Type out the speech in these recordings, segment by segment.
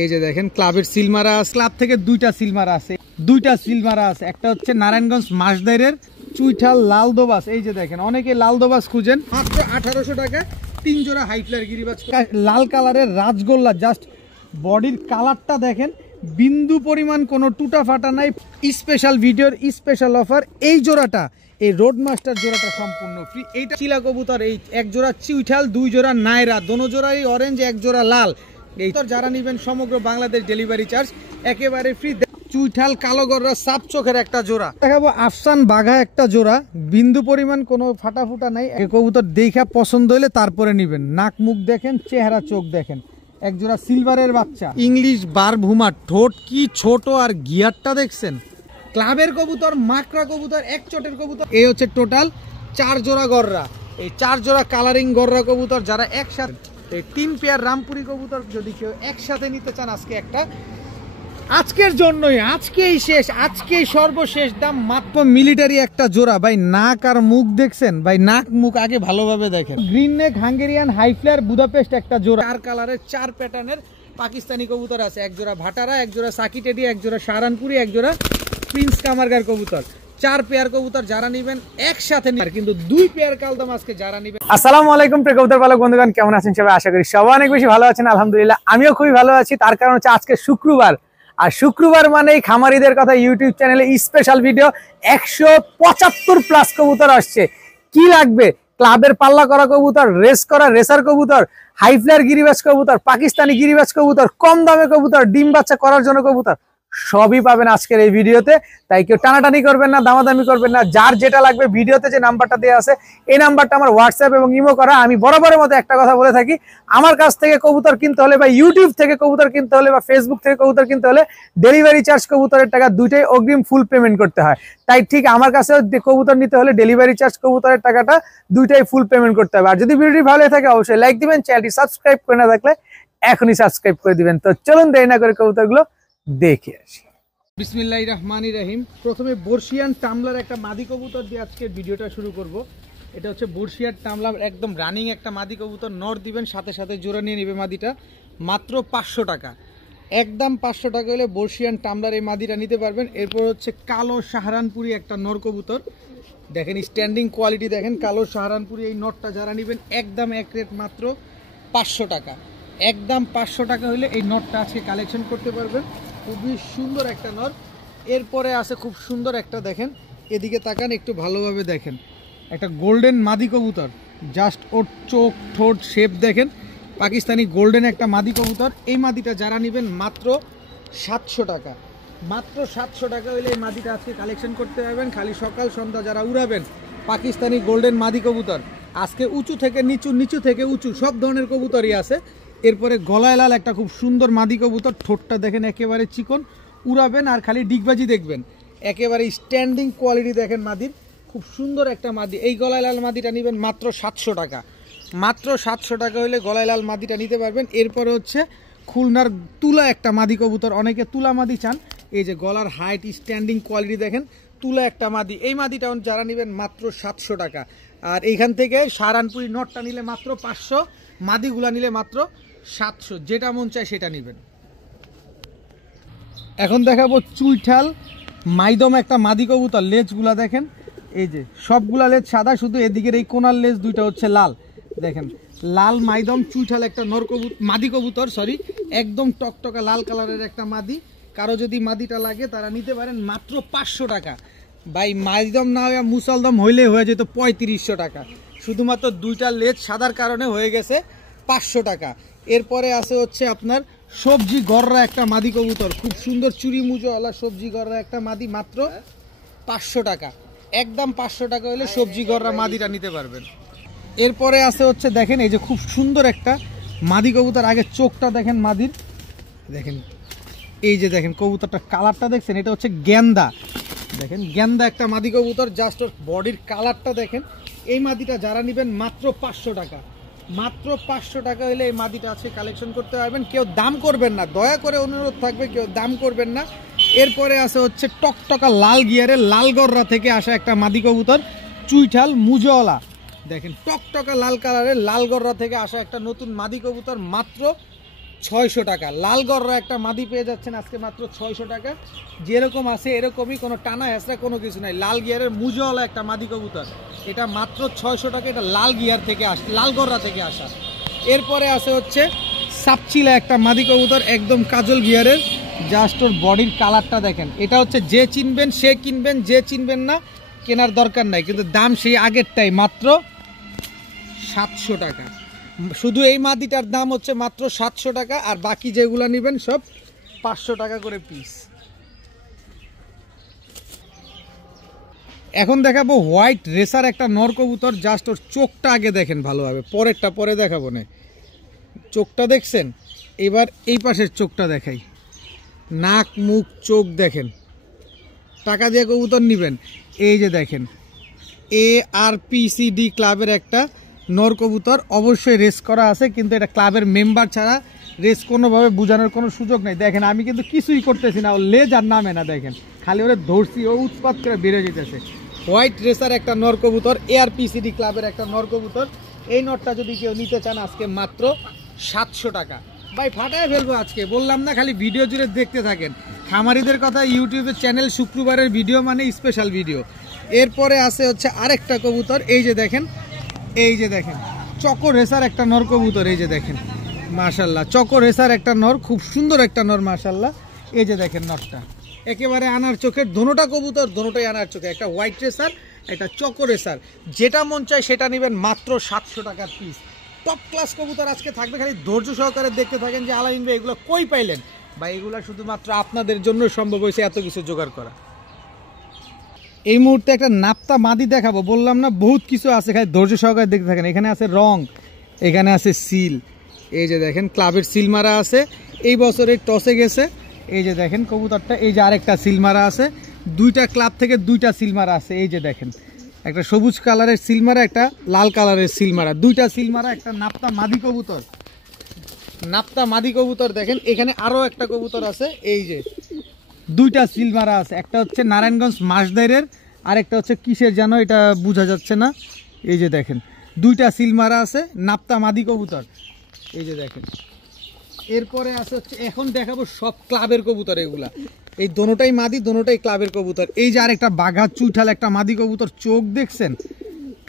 এই যে দেখেন ক্লাবের সিল মারা আছে, ক্লাব থেকে দুইটা সিল মারা আছে, দুইটা সিল মারা আছে। একটা হচ্ছে নারায়ণগঞ্জ মাসদাইরের চুইঠাল লাল দোবাস। এই যে দেখেন অনেকে লাল দোবাস খুঁজেন, মাত্র 1800 টাকা 3 জোড়া হাই ফ্লায়ার গিরিবাজ লাল কালারের রাজগোল্লা। জাস্ট বডির কালারটা দেখেন, বিন্দু পরিমাণ কোনো টুটা ফাটা নাই। স্পেশাল ভিডিওর স্পেশাল অফার, এই জোড়াটা, এই রোড মাস্টার জোড়াটা সম্পূর্ণ ফ্রি। এইটা চিলা কবুতর, এই এক জোড়া চুইঠাল, 2 জোড়া নায়রা, দোনো জোড়াই অরেঞ্জ, 1 জোড়া লাল। এই তো যারা নেবেন সমগ্র বাংলাদেশ ডেলিভারি চার্জ একেবারে ফ্রি। চুইঠাল কালো গররা সাপ চোখের একটা জোড়া দেখাবো, আফসান বাঘা একটা জোড়া, বিন্দু পরিমাণ কোনো ফাটা ফুটা নাই। কবুতর দেখা পছন্দ হলে তারপরে নিবেন। নাক মুখ দেখেন, চেহারা চোখ দেখেন। এক জোড়া সিলভারের বাচ্চা, ইংলিশ বার ভুমা, ঠোঁট কি ছোট, আর গিয়ারটা দেখছেন। ক্লাবের কবুতর, মাকড়া কবুতর, এক চটের কবুতর। এই হচ্ছে টোটাল 4 জোড়া গররা, এই 4 জোড়া কালারিং গররা কবুতর। যারা একসাথে এই 3 পেয়ার রামপুরি কবুতর যদি কেউ একসাথে নিতে চান, আজকে একটা, আজকের জন্যই, আজকেই শেষ, আজকেই সর্বশেষ দাম মাত্র মিলিটারি একটা জোড়া। ভাই নাক আর মুখ দেখছেন ভাই, নাক মুখ আগে ভালোভাবে দেখেন। Green neck Hungarian high flyer Budapest একটা জোড়া, 4 কালারের 4 প্যাটার্নের পাকিস্তানি কবুতর আছে। এক জোড়া ভাটারা, এক জোড়া সাকি টেডি, এক জোড়া সাহারানপুরি, এক জোড়া প্রিন্স কামারগার কবুতর। 4 পেয়ার কবুতর যারা নিবেন একসাথে, কিন্তু 2 পেয়ার কালদম আজকে যারা নিবেন। আসসালামু আলাইকুম প্রিয় কবুতর পালক বন্ধুগণ, কেমন আছেন সবাই? আশা করি সবাই অনেক বেশি ভালো আছেন। আলহামদুলিল্লাহ আমিও খুবই ভালো আছি। তার কারণ হচ্ছে আজকে শুক্রবার, আর শুক্রবার মানেই খামারিদের কথা ইউটিউব চ্যানেলে স্পেশাল ভিডিও। 175+ কবুতর আসছে। কি লাগবে? ক্লাবের পাল্লা করা কবুতর, রেস করা রেসার কবুতর, হাই ফ্লায়ার গিরিবাজ কবুতর, পাকিস্তানি গিরিবাজ কবুতর, কম দামে কবুতর, ডিম বাচ্চা করার জন্য কবুতর, সবই পাবেন আজকের এই ভিডিওতে। তাই কেউ টানাটানি করবেন না, দামাদামি করবেন না। যার যেটা লাগবে, ভিডিওতে যে নাম্বারটা দেওয়া আছে এই নাম্বারটা আমার হোয়াটসঅ্যাপ এবং ইমো করা। আমি বরাবরের মতো একটা কথা বলে থাকি, আমার কাছ থেকে কবুতর কিনতে হলে বা ইউটিউব থেকে কবুতর কিনতে হলে বা ফেসবুক থেকে কবুতর কিনতে হলে ডেলিভারি চার্জ, কবুতরের টাকা দুইটাই অগ্রিম ফুল পেমেন্ট করতে হয়। তাই ঠিক আমার কাছেও কবুতর নিতে হলে ডেলিভারি চার্জ, কবুতরের টাকাটা দুইটাই ফুল পেমেন্ট করতে হবে। আর যদি ভিডিওটি ভালো থাকে অবশ্যই লাইক দিবেন, চ্যানেলটি সাবস্ক্রাইব করে না থাকলে এখনই সাবস্ক্রাইব করে দিবেন। তো চলুন দেরি না করে কবুতরগুলো দেখে আসি। বিসমিল্লাহির রহমানির রহিম। প্রথমে বর্ষিয়ান টামলার একটা মাদি কবুতর দিয়ে আজকে ভিডিওটা শুরু করব। এটা হচ্ছে বর্ষিয়ার টামলার, একদম রানিং একটা মাদি কবুতর। নর দিবেন, সাথে সাথে জোড়া নিয়ে নেবে মাদিটা, মাত্র 500 টাকা, একদম 500 টাকা হলে বর্ষিয়ান টামলার এই মাদিটা নিতে পারবেন। এরপর হচ্ছে কালো সাহারানপুরি একটা নর কবুতর, দেখেন স্ট্যান্ডিং কোয়ালিটি দেখেন। কালো সাহারানপুরি এই নটটা যারা নেবেন একদম এক রেট, মাত্র 500 টাকা, একদম 500 টাকা হলে এই নটটা আজকে কালেকশন করতে পারবেন। খুবই সুন্দর একটা নর। এরপরে আছে খুব সুন্দর একটা, দেখেন এদিকে তাকান একটু ভালোভাবে দেখেন, একটা গোল্ডেন মাদি কবুতর। জাস্ট ওর চোখ ঠোঁট শেপ দেখেন, পাকিস্তানি গোল্ডেন একটা মাদি কবুতর। এই মাদিটা যারা নেবেন মাত্র 700 টাকা, মাত্র 700 টাকা হলে এই মাদিটা আজকে কালেকশন করতে পারবেন। খালি সকাল সন্ধ্যা যারা উড়াবেন পাকিস্তানি গোল্ডেন মাদি কবুতর, আজকে উঁচু থেকে নিচু, নিচু থেকে উঁচু সব ধরনের কবুতরই আছে। এরপরে গলায় লাল একটা খুব সুন্দর মাদি কবুতর, ঠোঁটটা দেখেন একেবারে চিকন, উড়াবেন আর খালি ডিগবাজি দেখবেন। একেবারে স্ট্যান্ডিং কোয়ালিটি দেখেন মাদির, খুব সুন্দর একটা মাদি। এই গলায় লাল মাদিটা নেবেন মাত্র 700 টাকা, মাত্র 700 টাকা হলে গলায় লাল মাদিটা নিতে পারবেন। এরপরে হচ্ছে খুলনার তুলা একটা মাদি কবুতর, অনেকে তুলা মাদি চান। এই যে গলার হাইট, স্ট্যান্ডিং কোয়ালিটি দেখেন, তুলা একটা মাদি। এই মাদিটা যারা নেবেন মাত্র 700 টাকা। আর এইখান থেকে সাহারানপুরি নটটা নিলে মাত্র 500, মাদিগুলা নিলে মাত্র 700, যেটা মন চায় সেটা নেবেন। এখন দেখাবো চুইঠাল মাইদম একটা মাদি কবুতর। লেজগুলা দেখেন, এই যে সবগুলা লেজ সাদা, শুধু এদিকের এই কোনার লেজ দুইটা হচ্ছে লাল। দেখেন লাল মাইদম চুইঠাল একটা নর কবুতর, মাদি কবুতর সরি, একদম টকটকা লাল কালারের একটা মাদি। কারো যদি মাদিটা লাগে তারা নিতে পারেন মাত্র 500 টাকা। ভাই মাইদম না হয়ে মুসলদম হইলে হয়ে যেত 3500 টাকা, শুধুমাত্র দুইটা লেজ সাদার কারণে হয়ে গেছে 500 টাকা। এরপরে আছে হচ্ছে আপনার সবজি গররা একটা মাদি কবুতর, খুব সুন্দর চুরি মুজোওয়ালা সবজি গররা একটা মাদি, মাত্র 500 টাকা, একদম 500 টাকা হলে সবজি গররা মাদিটা নিতে পারবেন। এরপরে আছে হচ্ছে দেখেন এই যে খুব সুন্দর একটা মাদি কবুতর। আগে চোখটা দেখেন মাদির, দেখেন এই যে দেখেন কবুতরটা কালারটা দেখছেন, এটা হচ্ছে গেন্দা। দেখেন গেন্দা একটা মাদি কবুতর, জাস্ট ওর বডির কালারটা দেখেন। এই মাদিটা যারা নেবেন মাত্র 500 টাকা, মাত্র 500 টাকা হলে এই মাদিটা আছে কালেকশন করতে পারবেন। কেউ দাম করবেন না, দয়া করে অনুরোধ থাকবে, কেউ দাম করবেন না। এরপরে আছে হচ্ছে টকটকা লাল গিয়ারের লালগররা থেকে আসা একটা মাদি কবুতর, চুইঠাল মুজওয়ালা। দেখেন টকটকা লাল কালারের লালগররা থেকে আসা একটা নতুন মাদি কবুতর, মাত্র 600 টাকা। লাল গররা একটা মাদি পেয়ে যাচ্ছেন আজকে মাত্র 600 টাকা। যেরকম আছে এরকমই, কোনো টানা হেঁচড়া কোনো কিছু নাই। লাল গিয়ারের মুজওয়ালা একটা মাদি কবুতর, এটা মাত্র 600 টাকা। এটা লাল গিয়ার থেকে আসা, লাল গররা থেকে আসা। এরপরে আছে হচ্ছে সাপচিলা একটা মাদি কবুতর, একদম কাজল গিয়ারের। জাস্ট ওর বডির কালারটা দেখেন। এটা হচ্ছে যে চিনবেন সে কিনবেন, যে চিনবেন না কেনার দরকার নাই, কিন্তু দাম সেই আগেরটাই, মাত্র 700 টাকা। শুধু এই মাদিটার দাম হচ্ছে মাত্র 700 টাকা, আর বাকি যেগুলো নেবেন সব 500 টাকা করে পিস। এখন দেখাবো হোয়াইট রেসার একটা নর কবুতর। জাস্ট ওর চোখটা আগে দেখেন ভালোভাবে, পরেরটা পরে দেখাবো না। চোখটা দেখছেন? এবার এই পাশের চোখটা দেখাই। নাক মুখ চোখ দেখেন। টাকা দিয়ে কবুতর নেবেন। এই যে দেখেন, ARPCD ক্লাবের একটা নর কবুতর, অবশ্যই রেস করা আছে, কিন্তু এটা ক্লাবের মেম্বার ছাড়া রেস কোনোভাবে বোঝানোর কোনো সুযোগ নেই। দেখেন আমি কিন্তু কিছুই করতেছি না, ও লেজ আর নামে না, দেখেন খালি ওরে ধরছি, ও উৎপাত করে বেড়ে যেতেছে। হোয়াইট রেসার একটা নর কবুতর, ARPCD ক্লাবের একটা নর কবুতর। এই নরটা যদি কেউ নিতে চান আজকে মাত্র 700 টাকা। ভাই ফাটায় ফেলবো আজকে, বললাম না খালি ভিডিও জুড়ে দেখতে থাকেন। খামারিদের কথা, ইউটিউবের চ্যানেল শুক্রবারের ভিডিও মানে স্পেশাল ভিডিও। এরপরে আছে হচ্ছে আরেকটা কবুতর, এই যে দেখেন, এই যে দেখেন চকো রেসার একটা নর কবুতর। এই যে দেখেন মাশাল্লাহ, চকো রেসার একটা নর, খুব সুন্দর একটা নর মাশাল্লাহ। এই যে দেখেন নরটা একেবারে আনার চোখের, দোনোটা কবুতর দোনোটাই আনার চোখে। একটা হোয়াইট রেসার, একটা চকো রেসার। যেটা মন চায় সেটা নেবেন, মাত্র 700 টাকার পিস। টপ ক্লাস কবুতর আজকে থাকবে, খালি ধৈর্য সহকারে দেখতে থাকেন যে আলামিন ভাই এগুলো কই পাইলেন। বা এগুলো শুধুমাত্র আপনাদের জন্য সম্ভব হয়েছে এত কিছু জোগাড় করা। এই মুহূর্তে একটা নাপ্তা মাদি দেখাবো, বললাম না বহুত কিছু আছে, খালি ধৈর্য সহকারে দেখতে থাকেন। এখানে আছে রং, এখানে আছে সিল। এই যে দেখেন ক্লাবের সিল মারা আছে, এই বছরের টসে গেছে। এই যে দেখেন কবুতরটা, এই যে আরেকটা সিল মারা আছে, দুইটা ক্লাব থেকে দুইটা সিল মারা আছে। এই যে দেখেন একটা সবুজ কালারের সিল মারা, একটা লাল কালারের সিল মারা, দুইটা সিল মারা, একটা নাপ্তা মাদি কবুতর। নাপ্তা মাদি কবুতর দেখেন, এখানে আরো একটা কবুতর আছে। এই যে দুইটা সিল মারা আছে, একটা হচ্ছে নারায়ণগঞ্জ মাসদাইরের, আরেকটা হচ্ছে কিসের যেন, এটা বোঝা যাচ্ছে না। এই যে দেখেন দুইটা সিল মারা আছে, নাপ্তা মাদি কবুতর। এই যে দেখেন। এরপরে আছে হচ্ছে, এখন দেখাবো সব ক্লাবের কবুতর। এগুলা এই দোনোটাই মাদি, দোনোটাই ক্লাবের কবুতর। এই যে আরেকটা বাঘা চুইঠাল একটা মাদি কবুতর, চোখ দেখছেন,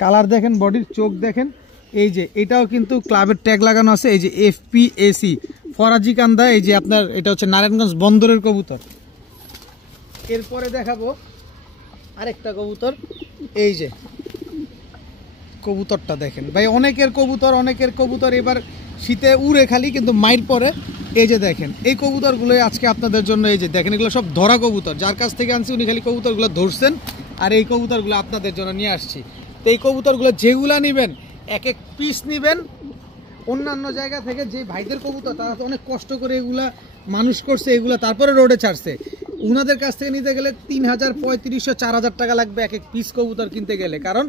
কালার দেখেন, বডির চোখ দেখেন। এই যে এটাও কিন্তু ক্লাবের ট্যাগ লাগানো আছে, এই যে FPAC ফরাজি কান্দা। এই যে আপনার এটা হচ্ছে নারায়ণগঞ্জ বন্দরের কবুতর। এরপরে দেখাবো আরেকটা কবুতর। এই যে কবুতরটা দেখেন ভাই, অনেকের কবুতর এবার শীতে উড়ে খালি, কিন্তু মাইর পরে। এই যে দেখেন এই কবুতরগুলোই আজকে আপনাদের জন্য। এই যে দেখেন এগুলো সব ধরা কবুতর, যার কাছ থেকে আনছি উনি খালি কবুতরগুলো ধরছেন, আর এই কবুতরগুলো আপনাদের জন্য নিয়ে আসছি। তো এই কবুতরগুলো যেগুলা নেবেন, এক এক পিস নেবেন। অন্যান্য জায়গা থেকে যে ভাইদের কবুতর, তারা তো অনেক কষ্ট করে এগুলা মানুষ করছে, এগুলা তারপরে রোডে ছাড়ছে। উনাদের কাছ থেকে নিতে গেলে 3000, 3500, 4000 টাকা লাগবে এক এক পিস কবুতর কিনতে গেলে, কারণ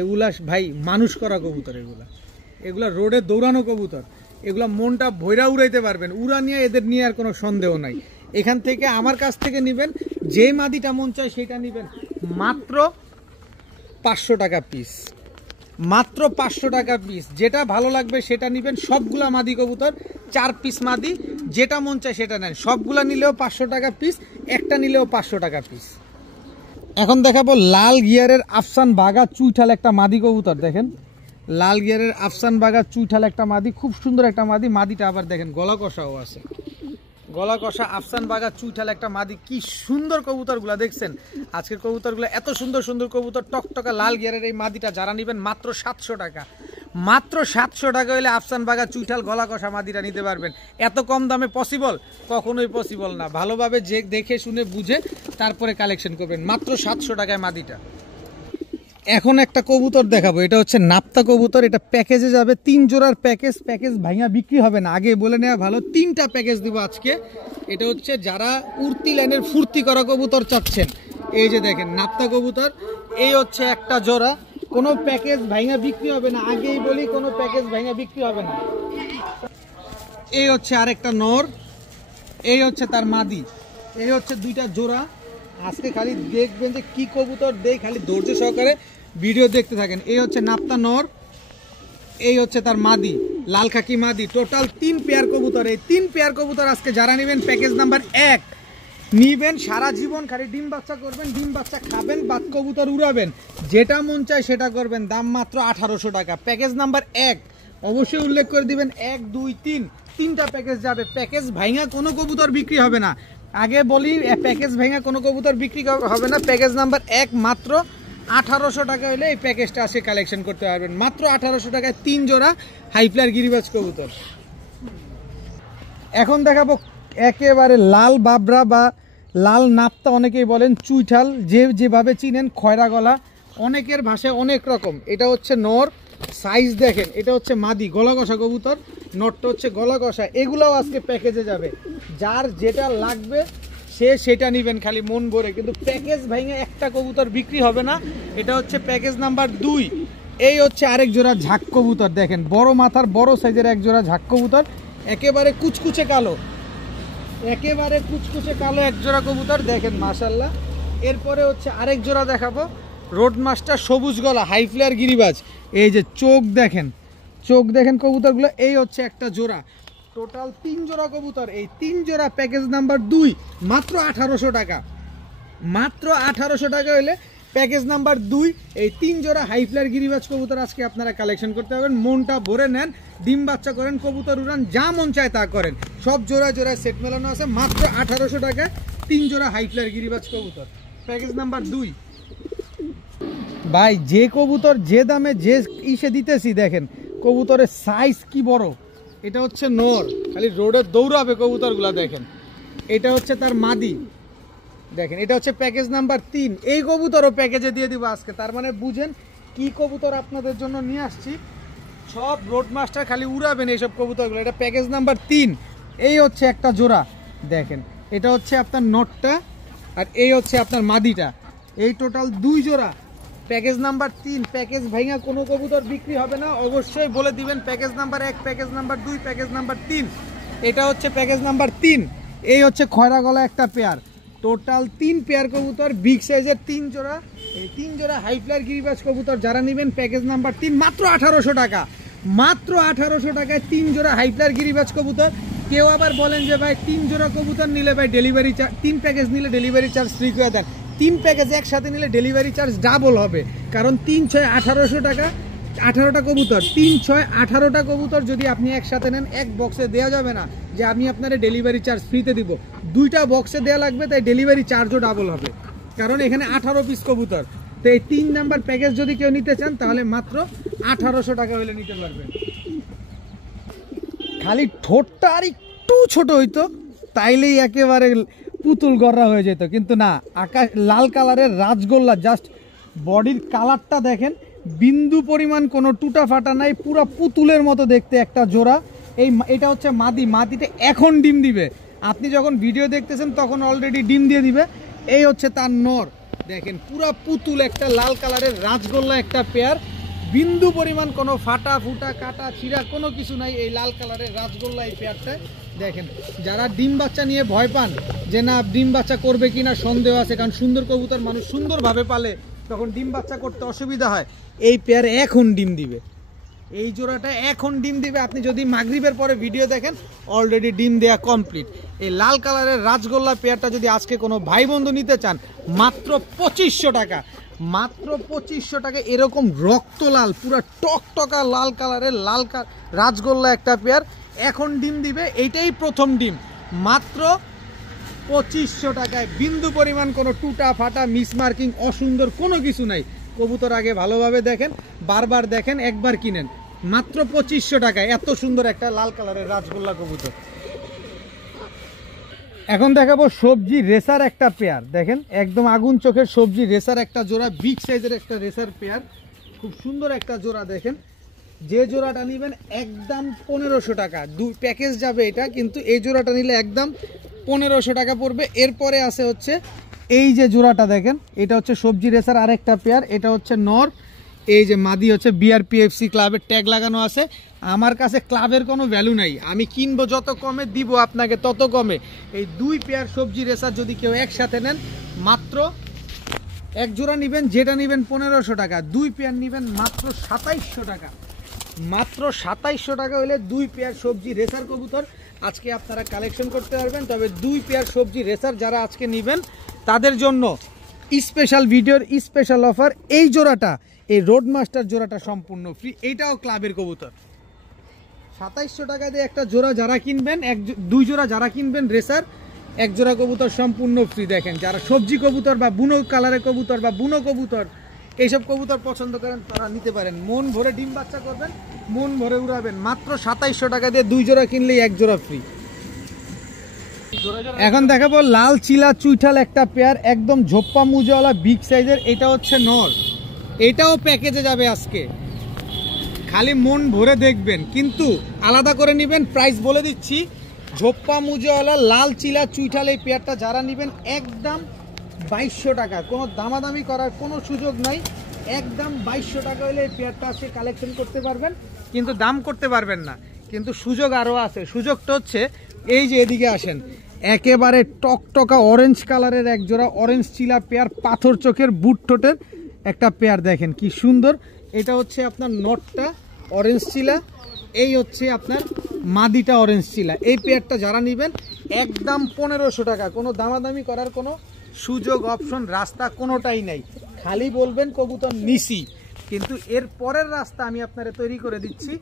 এগুলা ভাই মানুষ করা কবুতর। এগুলা রোডে দৌড়ানো কবুতর, এগুলা মনটা ভৈরা উড়াইতে পারবেন। উড়া নিয়ে এদের নিয়ে আর কোনো সন্দেহ নাই। এখান থেকে আমার কাছ থেকে নেবেন, যে মাদিটা মন চায় সেটা নেবেন, মাত্র 500 টাকা পিস। মাত্র 500 টাকা পিস, যেটা ভালো লাগবে সেটা নেবেন। সবগুলা মাদি কবুতর, 4 পিস মাদি, যেটা মন চায় সেটা নেন। সবগুলা নিলেও 500 টাকা পিস, একটা নিলেও 500 টাকা পিস। এখন দেখাবো লাল গিয়ারের আফসান বাগা চুইঠাল একটা মাদি কবুতর। দেখেন লাল গিয়ারের আফসান বাগা চুইঠাল একটা মাদি, খুব সুন্দর একটা মাদি। মাদিটা আবার দেখেন গলা কষাও আছে, গলা কষা আফসান বাগা চুইঠাল একটা মাদি। কি সুন্দর কবুতরগুলা দেখছেন, আজকের কবুতরগুলো এত সুন্দর সুন্দর কবুতর। টকটকা লাল গিয়ারের এই মাদিটা যারা নেবেন, মাত্র 700 টাকা। মাত্র 700 টাকা হলে আফসান বাগা চুইঠাল গলা কষা মাদিটা নিতে পারবেন। এত কম দামে পসিবল? কখনোই পসিবল না। ভালোভাবে যে দেখে শুনে বুঝে তারপরে কালেকশন করবেন। মাত্র 700 টাকায় মাদিটা। এখন একটা কবুতর দেখাবো, এটা হচ্ছে নাপ্তা কবুতর। এটা প্যাকেজে যাবে, 3 জোড়ার প্যাকেজ ভাঙা বিক্রি হবে না, আগে বলে নেওয়া ভালো। 3টা প্যাকেজ দিব আজকে। এটা হচ্ছে যারা উড়তি লাইনের ফুর্তি করা কবুতর চাচ্ছেন। এই যে দেখেন নাপ্তা কবুতর, এই হচ্ছে একটা জোড়া। কোনো প্যাকেজ ভাঙা বিক্রি হবে না, আগেই বলি কোনো প্যাকেজ ভাঙা বিক্রি হবে না। এই হচ্ছে আরেকটা নর, এই হচ্ছে তার মাদি, এই হচ্ছে 2টা জোড়া। আজকে খালি দেখবেন যে কি কবুতর দেই, খালি ধৈর্য সহকারে ভিডিও দেখতে থাকেন। এই হচ্ছে নাপ্তা নর, এই হচ্ছে তার মাদি। লাল খাকি মাদি, টোটাল 3 পেয়ার কবুতর। এই 3 পেয়ার কবুতর আজকে যারা নেবেন প্যাকেজ নাম্বার 1 নিবেন, সারা জীবন খালি ডিম বাচ্চা করবেন, ডিম বাচ্চা খাবেন, বাদ কবুতর উড়াবেন, যেটা মন চায় সেটা করবেন। দাম মাত্র 1800 টাকা। প্যাকেজ নাম্বার 1 অবশ্যই উল্লেখ করে দিবেন 1 2 3 তিনটা প্যাকেজ যাবে। প্যাকেজ ভাঙা কোনো কবুতর বিক্রি হবে না, আগে বলি প্যাকেজ ভাঙা কোনো কবুতর বিক্রি হবে না। প্যাকেজ নাম্বার 1 মাত্র 1800 টাকা হলে এই প্যাকেজটা আসে কালেকশন করতে পারবেন। মাত্র 1800 টাকায় 3 জোড়া হাইফ্লার গিরিবাজ কবুতর। এখন দেখাবো একেবারে লাল বাবরা বা লাল নাপ্তা অনেকেই বলেন, চুইঠাল, যেভাবে চিনেন, খয়রা গলা, অনেকের ভাষায় অনেক রকম। এটা হচ্ছে নর, সাইজ দেখেন, এটা হচ্ছে মাদি গলা কষা কবুতর, নরটা হচ্ছে গলা কষা। এগুলোও আজকে প্যাকেজে যাবে, যার যেটা লাগবে সে সেটা নেবেন খালি মন ভরে। কিন্তু প্যাকেজ ভাঙে একটা কবুতর বিক্রি হবে না। এটা হচ্ছে প্যাকেজ নাম্বার 2। এই হচ্ছে আরেক জোড়া ঝাক কবুতর, দেখেন বড় মাথার বড় সাইজের এক জোড়া ঝাক কবুতর, একেবারে কুচকুচে কালো, একেবারে কুচকুচে কালো এক জোড়া কবুতর দেখেন মাশাল্লাহ। এরপরে হচ্ছে আরেক জোড়া দেখাবো, রোড মাস্টার সবুজ গলা হাইফ্লার গিরিবাজ। এই যে চোখ দেখেন, চোখ দেখেন কবুতরগুলো। এই হচ্ছে একটা জোড়া, টোটাল 3 জোড়া কবুতর। এই 3 জোড়া প্যাকেজ নাম্বার 2 মাত্র 1800 টাকা। মাত্র 1800 টাকা হলে প্যাকেজ নাম্বার 2 এই 3 জোড়া হাইফ্লার গিরিবাজ কবুতর আজকে আপনারা কালেকশন করতে পারবেন। মনটা ভরে নেন, ডিম বাচ্চা করেন, কবুতর উড়ান, যা মন চায় তা করেন। সব জোড়ায় জোড়ায় সেট মেলানো আছে। মাত্র 1800 টাকায় 3 জোড়া হাইফ্লার গিরিবাজ কবুতর প্যাকেজ নাম্বার 2। ভাই যে কবুতর যে দামে যে ইসে দিতেছি, দেখেন কবুতরের সাইজ কি বড়। এটা হচ্ছে নর, খালি রোডে দৌড়াবে কবুতরগুলা দেখেন। এটা হচ্ছে তার মাদি দেখেন। এটা হচ্ছে প্যাকেজ নাম্বার 3। এই কবুতরও প্যাকেজে দিয়ে দিব আজকে। তার মানে বুঝেন কি কবুতর আপনাদের জন্য নিয়ে আসছি। সব রোড মাস্টার খালি উড়াবেন এইসব কবুতরগুলো। এটা প্যাকেজ নাম্বার 3। এই হচ্ছে একটা জোড়া দেখেন, এটা হচ্ছে আপনার নটটা আর এই হচ্ছে আপনার মাদিটা। এই টোটাল 2 জোড়া প্যাকেজ নাম্বার 3। প্যাকেজ ভাঙা কোনো কবুতর বিক্রি হবে না, অবশ্যই বলে দিবেন package number 1, package number 2, package number 3। এটা হচ্ছে প্যাকেজ নাম্বার 3। এই হচ্ছে খয়রা গলা একটা পেয়ার, টোটাল 3 পেয়ার কবুতর, বিগ সাইজের 3 জোড়া। এই 3 জোড়া হাইফ্লার গিরিবাজ কবুতর যারা নেবেন প্যাকেজ নাম্বার 3 মাত্র 1800 টাকা। মাত্র 1800 টাকায় 3 জোড়া হাইফ্লার গিরিবাজ কবুতর। কেউ আবার বলেন যে ভাই 3 জোড়া কবুতর নিলে ভাই ডেলিভারি চার্জ, 3 প্যাকেজ নিলে ডেলিভারি চার্জ ফ্রি করে দেন। 3 প্যাকেজ একসাথে নিলে ডেলিভারি চার্জ ডাবল হবে, কারণ 3 6 1800 টাকা, 18টা কবুতর, 3 6 18টা কবুতর যদি আপনি একসাথে নেন, এক বক্সে দেওয়া যাবে না যে আমি আপনার ডেলিভারি চার্জ ফ্রিতে দিব। 2টা বক্সে দেওয়া লাগবে, তাই ডেলিভারি চার্জও ডাবল হবে, কারণ এখানে 18 পিস কবুতর। তো এই 3 নাম্বার প্যাকেজ যদি কেউ নিতে চান তাহলে মাত্র 1800 টাকা হলে নিতে পারবেন। খালি ঠোঁটটা আর একটু ছোট হইতো তাইলেই একেবারে পুতুল গড়া হয়ে যেত, কিন্তু না, আকাশ লাল কালারের রাজগোল্লা, জাস্ট বডির কালারটা দেখেন, বিন্দু পরিমাণ কোনো টুটা ফাটা নাই, পুরো পুতুলের মতো দেখতে একটা জোড়া। এটা হচ্ছে মাদি, মাদিতে এখন ডিম দিবে। আপনি যখন ভিডিও দেখতেছেন তখন অলরেডি ডিম দিয়ে দিবে। এই হচ্ছে তার নর, দেখেন পুরো পুতুল একটা লাল কালারের রাজগোল্লা একটা পেয়ার, বিন্দু পরিমাণ কোনো ফাটা ফুটা কাটা ছিঁড়া কোনো কিছু নাই এই লাল কালারের রাজগোল্লা এই পেয়ারটা দেখেন। যারা ডিম বাচ্চা নিয়ে ভয় পান যে না ডিম বাচ্চা করবে কিনা সন্দেহ আছে, কারণ সুন্দর কবুতর মানুষ সুন্দরভাবে পালে, তখন ডিম বাচ্চা করতে অসুবিধা হয়, এই পেয়ার এখন ডিম দিবে। এই জোড়াটা এখন ডিম দিবে। আপনি যদি মাগরিবের পরে ভিডিও দেখেন অলরেডি ডিম দেয়া কমপ্লিট। এই লাল কালারের রাজগোল্লা পেয়ারটা যদি আজকে কোনো ভাই বন্ধু নিতে চান মাত্র 2500 টাকা। মাত্র 2500 টাকা এরকম রক্ত লাল পুরো টকটকা লাল কালারের রাজগোল্লা একটা পেয়ার এখন ডিম দিবে। এইটাই প্রথম ডিম, মাত্র 2500 টাকায়। বিন্দু পরিমাণ কোনো টুটা ফাটা মিসমার্কিং অসুন্দর কোনো কিছু নাই। কবুতর আগে ভালোভাবে দেখেন, বারবার দেখেন, একবার কিনেন। মাত্র 2500 টাকায় এত সুন্দর একটা লাল কালারের রাজগোল্লা কবুতর। এখন দেখাবো সবজি রেসার একটা পেয়ার, দেখেন একদম আগুন চোখের সবজি রেসার একটা জোড়া, বিগ সাইজের একটা রেসার পেয়ার, খুব সুন্দর একটা জোড়া। দেখেন যে জোড়াটা নেবেন একদম 1500 টাকা, 2 প্যাকেজ যাবে এটা, কিন্তু এই জোড়াটা নিলে একদম 1500 টাকা পড়বে। এরপরে আছে হচ্ছে এই যে জোড়াটা দেখেন, এটা হচ্ছে সবজি রেসার আরেকটা পেয়ার, এটা হচ্ছে নর। এই যে মাদি হচ্ছে বিআরপিএফসি ক্লাবের ট্যাগ লাগানো আছে। আমার কাছে ক্লাবের কোনো ভ্যালু নাই, আমি কিনবো যত কমে দিব আপনাকে তত কমে। এই 2 পেয়ার সবজি রেসার যদি কেউ একসাথে নেন, মাত্র এক জোড়া নেবেন, যেটা নেবেন 1500 টাকা, 2 পেয়ার নেবেন মাত্র 2700 টাকা। মাত্র 2700 টাকা হলে 2 পেয়ার সবজি রেসার কবুতর আজকে আপনারা কালেকশন করতে পারবেন। তবে 2 পেয়ার সবজি রেসার যারা আজকে নেবেন তাদের জন্য স্পেশাল ভিডিওর স্পেশাল অফার, এই জোড়াটা, এই রোড মাস্টার জোড়াটা সম্পূর্ণ ফ্রি। এইটাও ক্লাবের কবুতর। 2700 টাকা দিয়ে একটা জোড়া যারা কিনবেন, 2 জোড়া যারা কিনবেন রেসার, 1 জোড়া কবুতর সম্পূর্ণ ফ্রি। দেখেন যারা সবজি কবুতর বা বুনো কালারের কবুতর বা বুনো কবুতর এইসব কবুতর পছন্দ করেন তারা নিতে পারেন। মন ভরে ডিম বাচ্চা করবেন, মন ভরে উড়াবেন। মাত্র 2700 টাকা দিয়ে 2 জোড়া কিনলেই 1 জোড়া ফ্রি। এখন দেখাবো লাল চিলা চুইঠাল একটা পেয়ার, একদম ঝোপ্পা মুজওয়ালা বিগ সাইজের। এটা হচ্ছে নর, এটাও প্যাকেজে যাবে আজকে, খালি মন ভরে দেখবেন কিন্তু আলাদা করে নেবেন। প্রাইস বলে দিচ্ছি, ঝোপ্পা মুজওয়ালা লাল চিলা চুইঠাল এই পেয়ারটা যারা নেবেন একদম 2200 টাকা, কোনো দামাদামি করার কোনো সুযোগ নাই। একদম 2200 টাকা হলে এই পেয়ারটা আজকে কালেকশন করতে পারবেন, কিন্তু দাম করতে পারবেন না। কিন্তু সুযোগ আরও আছে। সুযোগটা হচ্ছে এই যে এদিকে আসেন, একেবারে টকটকা অরেঞ্জ কালারের এক জোড়া অরেঞ্জ চিলা পেয়ার, পাথর চোখের বুট ঠোঁটের একটা পেয়ার। দেখেন কি সুন্দর। এটা হচ্ছে আপনার নটটা অরেঞ্জ চিলা, এই হচ্ছে আপনার মাদিটা অরেঞ্জ চিলা। এই পেয়ারটা যারা নেবেন একদম 1500 টাকা, কোনো দামাদামি করার কোনো সুযোগ অপশন রাস্তা কোনোটাই নাই। খালি বলবেন কবুতর নিছি, কিন্তু এর পরের রাস্তা আমি আপনারা তৈরি করে দিচ্ছি।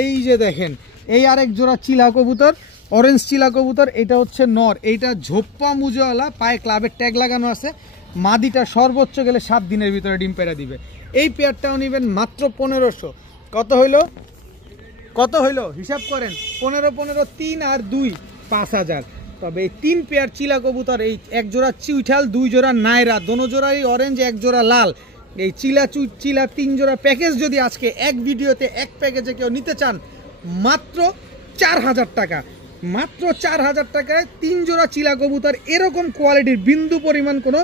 এই যে দেখেন, এই আরেক জোড়া চিলা কবুতর, অরেঞ্জ চিলা কবুতর। এটা হচ্ছে নর, এইটা ঝোপ্পা মুজওয়ালা, পায়ে ক্লাবের ট্যাগ লাগানো আছে। মাদিটা সর্বোচ্চ গেলে 7 দিনের ভিতরে ডিম পেড়া দিবে। এই পেয়ারটাও নেবেন মাত্র 1500। কত হইল, কত হইল হিসাব করেন, 15 15 3 আর 2 5000। তবে এই 3 পেয়ার চিলা কবুতর, এই 1 জোড়া চুইঠাল, 2 জোড়া নায়রা, দোনো জোড়াই অরেঞ্জ, 1 জোড়া লাল, এই চিলা চিলা 3 জোড়া প্যাকেজ যদি আজকে এক ভিডিওতে এক প্যাকেজে কেউ নিতে চান মাত্র 4000 টাকা। মাত্র 4000 টাকায় 3 জোড়া চিলা কবুতর, এরকম কোয়ালিটির, বিন্দু পরিমাণ কোনো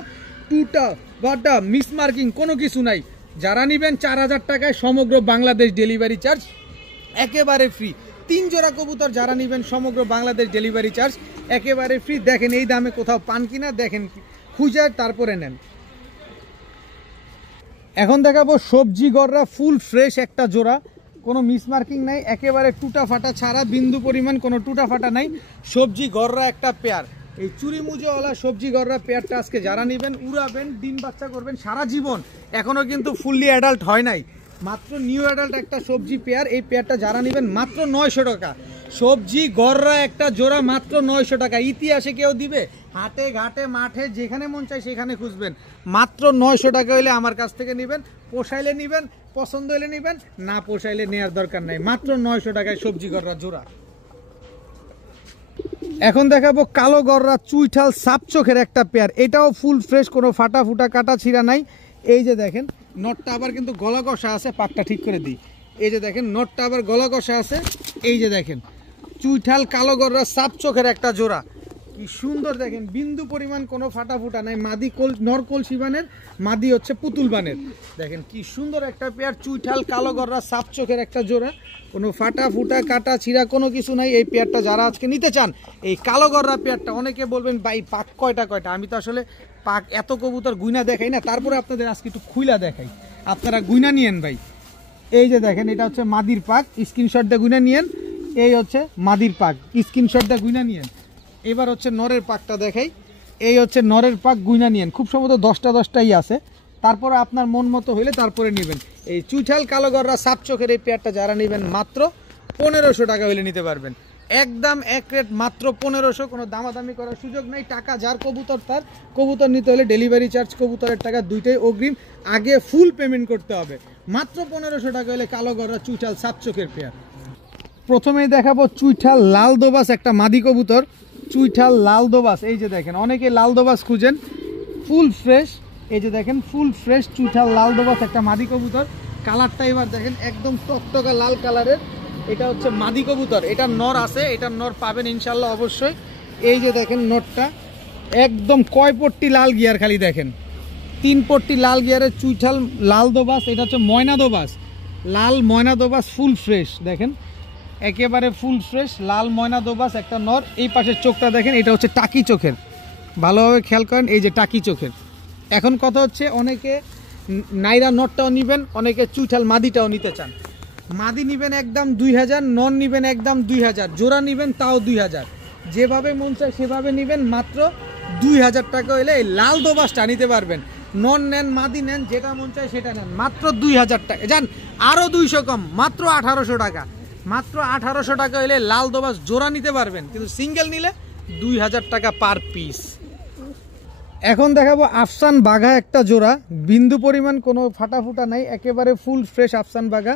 টুটা বাটা মিসমার্কিং কোনো কিছু নাই। যারা নেবেন 4000 টাকায় সমগ্র বাংলাদেশ ডেলিভারি চার্জ একেবারে ফ্রি। 3 জোড়া কবুতর যারা নেবেন সমগ্র বাংলাদেশ ডেলিভারি চার্জ একেবারে ফ্রি। দেখেন এই দামে কোথাও পান কিনা, দেখেন খুঁজে তারপরে নেন। এখন দেখাবো সবজি গররা ফুল ফ্রেশ একটা জোড়া, কোনো মিসমার্কিং নাই, একেবারে টুটা ফাটা ছাড়া, বিন্দু পরিমাণ কোনো টুটা ফাটা নাই। সবজি গররা একটা পেয়ার, এই চুরি মুজোওয়ালা সবজি গররা পেয়ারটা আজকে যারা নেবেন উড়াবেন, ডিম বাচ্চা করবেন সারা জীবন। এখনও কিন্তু ফুললি অ্যাডাল্ট হয় নাই, মাত্র নিউ অ্যাডাল্ট একটা সবজি পেয়ার। এই পেয়ারটা যারা নেবেন মাত্র 900 টাকা। সবজি গররা একটা জোড়া মাত্র 900 টাকা। ইতিহাসে কেউ দিবে? হাটে ঘাটে মাঠে যেখানে মন চায় সেখানে খুঁজবেন। মাত্র 900 টাকা হলে আমার কাছ থেকে নেবেন, পোষাইলে নেবেন, পছন্দ হলে নেবেন, না পোষাইলে নেওয়ার দরকার নাই। মাত্র 900 টাকায় সবজি গররা জোড়া। এখন দেখাবো কালো গররা চুইঠাল সাপ চোখের একটা পেয়ার, এটাও ফুল ফ্রেশ, কোনো ফাটা ফুটা কাটা ছিঁড়া নাই। এই যে দেখেন নটটা আবার কিন্তু গলা কষা আছে, পাকটা ঠিক করে দিই। এই যে দেখেন নটটা আবার গলা কষা আছে। এই যে দেখেন চুইঠাল কালো গররা সাপ চোখের একটা জোড়া, কি সুন্দর। দেখেন বিন্দু পরিমাণ কোনো ফাটা ফুটা নাই। মাদি নরকোল শিবানের, মাদি হচ্ছে পুতুল বানের। দেখেন কি সুন্দর একটা পেয়ার, চুইঠাল কালো গররা সাপ চোখের একটা জোড়া, কোনো ফাটা ফুটা কাটা ছিঁড়া কোনো কিছু নাই। এই পেয়ারটা যারা আজকে নিতে চান, এই কালো গররা পেয়ারটা, অনেকে বলবেন ভাই পাক কয়টা, আমি তো আসলে পাক এত কবুতর গুইনা দেখাই না, তারপরে আপনাদের আজকে একটু খুইলা দেখাই, আপনারা গুইনা নিয়েন ভাই। এই যে দেখেন এটা হচ্ছে মাদির পাক, স্ক্রিনশট দিয়ে গুইনা নিয়েন। এই হচ্ছে মাদির পাক, স্ক্রিনশট দিয়ে গুইনা নিয়েন। এবার হচ্ছে নরের পাকটা দেখাই। এই হচ্ছে নরের পাক, গুইনা নিয়েন। খুব সম্ভবত 10টাই আছে, তারপরে আপনার মন মতো হইলে তারপরে নেবেন। এই চুইঠাল কালো গররা সাপ চোখের এই পেয়ারটা যারা নেবেন মাত্র 1500 টাকা হইলে নিতে পারবেন। একদম এক রেট, মাত্র 1500, কোনো দামাদামি করার সুযোগ নাই। টাকা যার কবুতর তার, কবুতর নিতে হলে ডেলিভারি চার্জ, কবুতরের টাকা দুইটাই অগ্রিম, আগে ফুল পেমেন্ট করতে হবে। মাত্র 1500 টাকা হলে কালো গররা চুইঠাল সাপ চোখের পেয়ার। প্রথমেই দেখাবো চুইঠাল লাল দোবাস একটা মাদি কবুতর, চুইঠাল লাল দোবাস। এই যে দেখেন অনেকে লাল দোবাস খুঁজেন, ফুল ফ্রেশ। এই যে দেখেন ফুল ফ্রেশ চুইঠাল লাল দোবাস একটা মাদি কবুতর। কালারটা এবার দেখেন একদম টকটকা লাল কালারের। এটা হচ্ছে মাদি কবুতর, এটা নর আছে, এটা নর পাবেন ইনশাল্লাহ অবশ্যই। এই যে দেখেন নরটা একদম কয় পট্টি লাল গিয়ার, খালি দেখেন 3 পট্টি লাল গিয়ারের চুইঠাল লাল দোবাস। এটা হচ্ছে ময়না দোবাস, লাল ময়না দোবাস, ফুল ফ্রেশ। দেখেন একেবারে ফুল ফ্রেশ লাল ময়না দোবাস একটা নর। এই পাশের চোখটা দেখেন, এটা হচ্ছে টাকি চোখের, ভালোভাবে খেয়াল করেন। এই যে টাকি চোখের। এখন কথা হচ্ছে অনেকে নাইরা নটটাও নেবেন, অনেকে চুইঠাল মাদিটাও নিতে চান। মাদি নিবেন একদম 2000, নন নিবেন একদম 2000, জোড়া নিবেন তাও 2000, যেভাবে মন চায় সেভাবে নিবেন। মাত্র 2000 টাকা হলে এই লাল দোবাসটা নিতে পারবেন। নন নেন, মাদি নেন, যেটা মন চায় সেটা নেন, মাত্র 2000 টাকা। যান আরও 200 কম, মাত্র 1800 টাকা। মাত্র 1800 টাকা হলে লাল দোবাস জোড়া নিতে পারবেন, কিন্তু সিঙ্গেল নিলে 2000 টাকা পার পিস। এখন দেখাবো আফসান বাঘা একটা জোড়া, বিন্দু পরিমাণ কোনো ফাটাফুটা নাই, একেবারে ফুল ফ্রেশ আফসান বাঘা।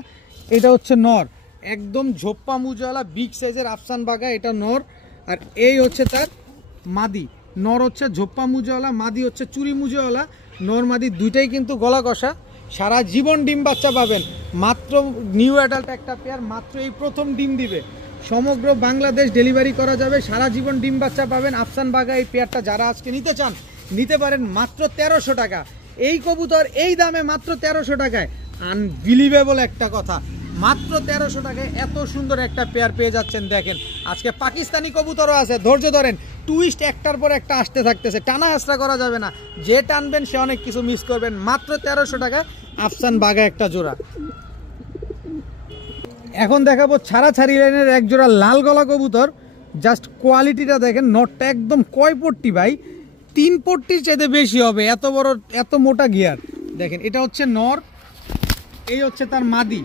এটা হচ্ছে নর, একদম ঝোপ্পা মুজওয়ালা বিগ সাইজের আফসান বাঘা, এটা নর। আর এই হচ্ছে তার মাদি। নর হচ্ছে ঝোপ্পা মুজওয়ালা, মাদি হচ্ছে চুরি মুজওয়ালা। নর মাদি দুইটাই কিন্তু গলা কষা, সারা জীবন ডিম বাচ্চা পাবেন। মাত্র নিউ অ্যাডাল্ট একটা পেয়ার, মাত্র এই প্রথম ডিম দিবে। সমগ্র বাংলাদেশ ডেলিভারি করা যাবে, সারা জীবন ডিম বাচ্চা পাবেন। আফসান বাঘা এই পেয়ারটা যারা আজকে নিতে চান নিতে পারেন মাত্র 1300 টাকা। এই কবুতর এই দামে মাত্র 1300 টাকায়, আনবিলিভেবল একটা কথা। মাত্র 1300 টাকায় এত সুন্দর একটা পেয়ার পেয়ে যাচ্ছেন। দেখেন আজকে পাকিস্তানি কবুতরও আছে, ধৈর্য ধরেন, টুইস্ট একটার পর একটা আসতে থাকতেছে, টানা হেঁচড়া করা যাবে না, যে টানবেন সে অনেক কিছু মিস করবেন। মাত্র 1300 টাকায় আফসান বাঘা একটা জোড়া। এখন দেখাবো ছাড়াছাড়ি লাইনের এক জোড়া লাল গলা কবুতর, জাস্ট কোয়ালিটিটা দেখেন। নটটা একদম কয় পট্টি ভাই, 3 পট্টির চাইতে বেশি হবে, এত বড় এত মোটা গিয়ার। দেখেন এটা হচ্ছে নর, এই হচ্ছে তার মাদি।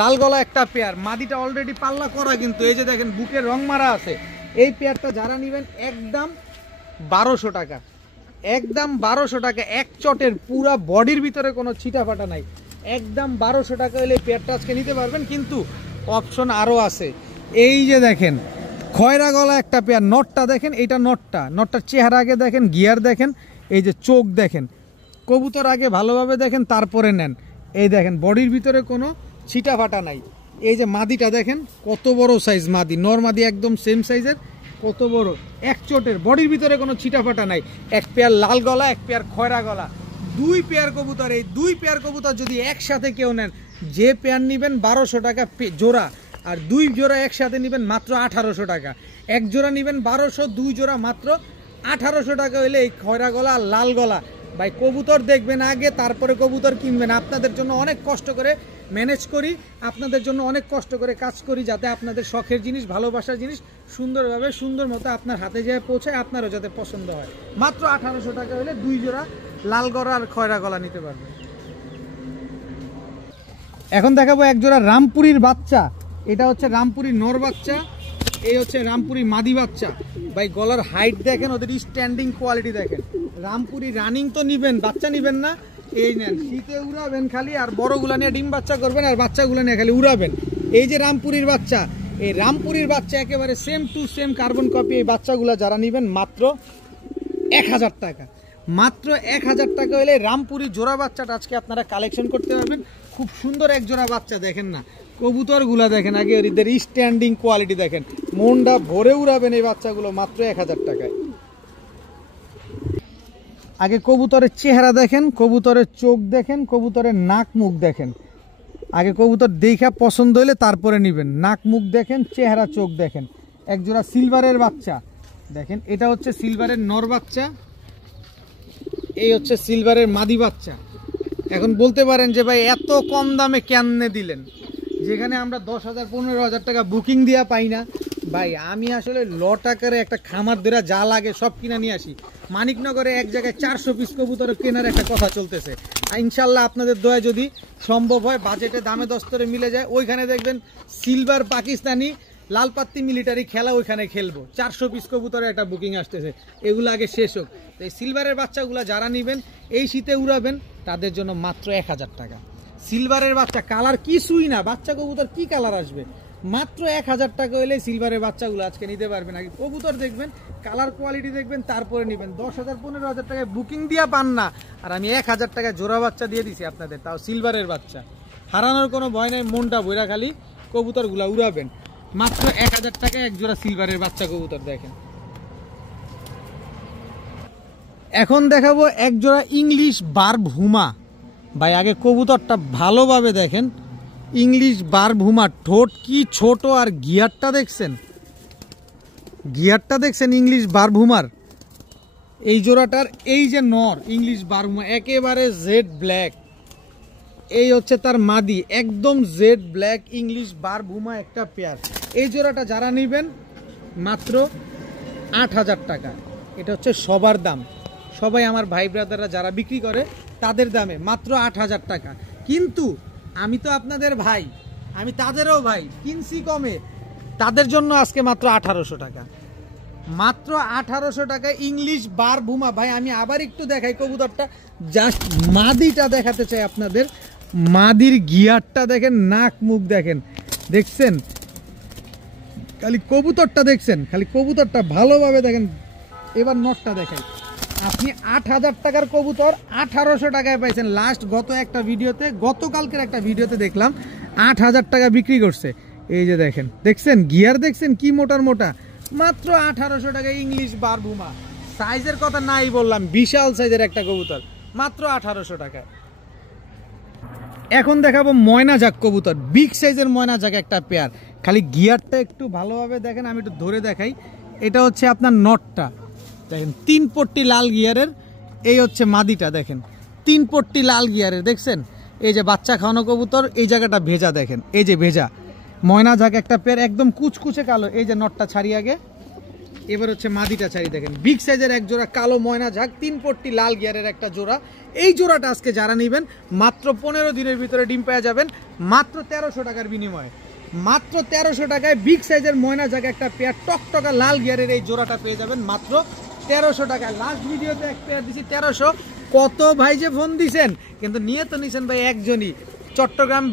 লাল গলা একটা পেয়ার, মাদিটা অলরেডি পাল্লা করা, কিন্তু এই যে দেখেন বুকে রং মারা আছে। এই পেয়ারটা যারা নেবেন একদম 1200 টাকা, একদম 1200 টাকা। এক চটের পুরা বডির ভিতরে কোনো ছিটা ফাটা নাই, একদম 1200 টাকা হলে এই পেয়ারটা আজকে নিতে পারবেন। কিন্তু অপশন আরও আছে। এই যে দেখেন খয়রা গলা একটা পেয়ার, নটটা দেখেন, এইটা নটটার চেহারা আগে দেখেন, গিয়ার দেখেন, এই যে চোখ দেখেন। কবুতর আগে ভালোভাবে দেখেন তারপরে নেন। এই দেখেন বডির ভিতরে কোনো ছিটা ফাটা নাই। এই যে মাদিটা দেখেন কত বড় সাইজ মাদি, নর মাদি একদম সেম সাইজের, কত বড়, এক চোটের, বডির ভিতরে কোনো ছিটা ফাটা নাই। এক পেয়ার লাল গলা, এক পেয়ার খয়রা গলা, 2 পেয়ার কবুতর। এই 2 পেয়ার কবুতর যদি একসাথে কেউ নেন, যে পেয়ার নেবেন 1200 টাকা জোড়া, আর 2 জোড়া একসাথে নেবেন মাত্র 1800 টাকা। এক জোড়া নেবেন 1200, 2 জোড়া মাত্র 1800 টাকা হলে এই খয়রা গলা আর লাল গলা। ভাই কবুতর দেখবেন আগে, তারপরে কবুতর কিনবেন। আপনাদের জন্য অনেক কষ্ট করে ম্যানেজ করি, আপনাদের জন্য অনেক কষ্ট করে কাজ করি, যাতে আপনাদের শখের জিনিস, ভালোবাসার জিনিস সুন্দরভাবে সুন্দর মতো আপনার হাতে যায় পৌঁছায়, আপনারও যাতে পছন্দ হয়। মাত্র 1800 টাকা হলে 2 জোড়া লাল গলা আর খয়রা গলা নিতে পারবেন। এখন দেখাবো এক জোড়া রামপুরীর বাচ্চা। এটা হচ্ছে রামপুরী নর বাচ্চা, এই হচ্ছে রামপুরী মাদি বাচ্চা। ভাই গলার হাইট দেখেন, ওদের স্ট্যান্ডিং কোয়ালিটি দেখেন। রামপুরী রানিং তো নিবেন, বাচ্চা নিবেন না, এই নেন, শীতে উড়াবেন খালি, আর বড়গুলা নিয়ে ডিম বাচ্চা করবেন, আর বাচ্চাগুলো নিয়ে খালি উড়াবেন। এই যে রামপুরীর বাচ্চা, এই রামপুরীর বাচ্চা একেবারে same to same carbon copy. এই বাচ্চাগুলো যারা নিবেন মাত্র 1000 টাকা, মাত্র 1000 টাকা হলে রামপুরী জোড়া বাচ্চাটা আজকে আপনারা কালেকশন করতে পারবেন। খুব সুন্দর এক জোড়া বাচ্চা, দেখেন না কবুতরগুলা দেখেন আগে, এদের স্ট্যান্ডিং কোয়ালিটি দেখেন, মনটা ভরে উড়াবেন এই বাচ্চাগুলো মাত্র 1000 টাকায়। আগে কবুতরের চেহারা দেখেন, কবুতরের চোখ দেখেন, কবুতরের নাক মুখ দেখেন। আগে কবুতর দেখা পছন্দ হলে তারপরে নেবেন। নাক মুখ দেখেন, চেহারা চোখ দেখেন। এক জোড়া সিলভারের বাচ্চা দেখেন, এটা হচ্ছে সিলভারের নর বাচ্চা, এই হচ্ছে সিলভারের মাদি বাচ্চা। এখন বলতে পারেন যে ভাই এত কম দামে কেমনে দিলেন, যেখানে আমরা 10,000 15,000 টাকা বুকিং দিয়া পাই না। ভাই আমি আসলে লট আকারে একটা খামার ধরে যা লাগে সব কিনা নিয়ে আসি। মানিকনগরে এক জায়গায় 400 পিস কবুতর কেনার একটা কথা চলতেছে। ইনশাল্লাহ আপনাদের দয়া যদি সম্ভব হয়, বাজেটে দামে দস্তরে মিলে যায়, ওইখানে দেখবেন সিলভার পাকিস্তানি লালপাত্তি মিলিটারি খেলা ওইখানে খেলবো। 400 পিস কবুতরের একটা বুকিং আসতেছে, এগুলো আগে শেষ হোক। এই সিলভারের বাচ্চাগুলো যারা নেবেন এই শীতে উড়াবেন, তাদের জন্য মাত্র 1000 টাকা। সিলভারের বাচ্চা কালার কিছুই না, বাচ্চা কবুতর কি কালার আসবে, মাত্র 1000 টাকা হলে সিলভারের বাচ্চাগুলো আজকে নিতে পারবেন। আগে কবুতর দেখবেন, কালার কোয়ালিটি দেখবেন, তারপরে নেবেন। 10,000 15,000 টাকায় বুকিং দিয়া পান না, আর আমি 1000 টাকায় জোড়া বাচ্চা দিয়ে দিছি আপনাদের, তাও সিলভারের বাচ্চা। হারানোর কোনো ভয় নাই, মনটা বইরা খালি কবুতরগুলো উড়াবেন। মাত্র 1000 টাকায় এক জোড়া সিলভারের বাচ্চা কবুতর দেখেন। এখন দেখাবো এক জোড়া ইংলিশ বারভুমা। ভাই আগে কবুতরটা ভালোভাবে দেখেন, ইংলিশ বারভুমা, ঠোঁট কি ছোট, আর গিয়ারটা দেখছেন, গিয়ারটা দেখছেন ইংলিশ বারভুমার। এই জোড়াটার এই যে নর ইংলিশ বারভুমা, একেবারে জেড ব্ল্যাক, এই হচ্ছে তার মাদি, একদম জেড ব্ল্যাক ইংলিশ বার বুমা একটা পেয়ার। এই জোড়াটা যারা নেবেন মাত্র 8,000 টাকা। এটা হচ্ছে সবার দাম, সবাই আমার ভাই ব্রাদাররা যারা বিক্রি করে তাদের দামে মাত্র 8,000 টাকা। কিন্তু আমি তো আপনাদের ভাই, আমি তাদেরও ভাই, কিনছি কমে, তাদের জন্য আজকে মাত্র 1800 টাকা, মাত্র 1800 টাকা ইংলিশ বার বুমা। ভাই আমি আবার একটু দেখাই কবুতরটা, জাস্ট মাদিটা দেখাতে চাই আপনাদের। মাদির গিয়ারটা দেখেন, নাক মুখ দেখেন, দেখছেন খালি কবুতরটা, দেখছেন খালি কবুতরটা ভালোভাবে দেখেন। এবার নটটা দেখাই, আপনি 8,000 টাকার কবুতর 1800 টাকায় পাইছেন। লাস্ট গত একটা ভিডিওতে, গতকালকের একটা ভিডিওতে দেখলাম 8,000 টাকা বিক্রি করছে। এই যে দেখেন, দেখছেন গিয়ার, দেখছেন কি মোটার মোটা, মাত্র 1800 টাকা ইংলিশ বার বুমা। সাইজের কথা নাই বললাম, বিশাল সাইজের একটা কবুতর, মাত্র 1800 টাকায়। এখন দেখাবো ময়না জাক কবুতর, বিগ সাইজের ময়না জাক একটা পেয়ার। খালি গিয়ারটা একটু ভালোভাবে দেখেন, আমি একটু ধরে দেখাই। এটা হচ্ছে আপনার নটটা দেখেন, 3 পট্টি লাল গিয়ারের। এই হচ্ছে মাদিটা দেখেন, 3 পট্টি লাল গিয়ারের, দেখছেন। এই যে বাচ্চা খাওয়ানো কবুতর, এই জায়গাটা ভেজা দেখেন, এই যে ভেজা ময়না জাক একটা পেয়ার, একদম কুচকুচে কালো। এই যে নটটা ছাড়ি আগে, এবার হচ্ছে মাদিটা ছাড়ি দেখেন, বিগ সাইজের এক জোড়া কালো ময়না ঝাঁক, 3 পট্টি লাল গিয়ারের একটা জোড়া। এই জোড়াটা আজকে যারা নেবেন মাত্র 15 দিনের ভিতরে ডিম পেয়ে যাবেন, মাত্র 1300 টাকার বিনিময়ে। মাত্র 1300 টাকায় বিগ সাইজের ময়না ঝাঁক একটা পেয়ার, টকটকা লাল গিয়ারের এই জোড়াটা পেয়ে যাবেন মাত্র 1300 টাকায়। লাস্ট ভিডিওতে এক পেয়ার দিছি 1300, কত ভাই যে ফোন দিছেন, কিন্তু নিয়ে তো নিছেন ভাই একজনই। চট্টগ্রাম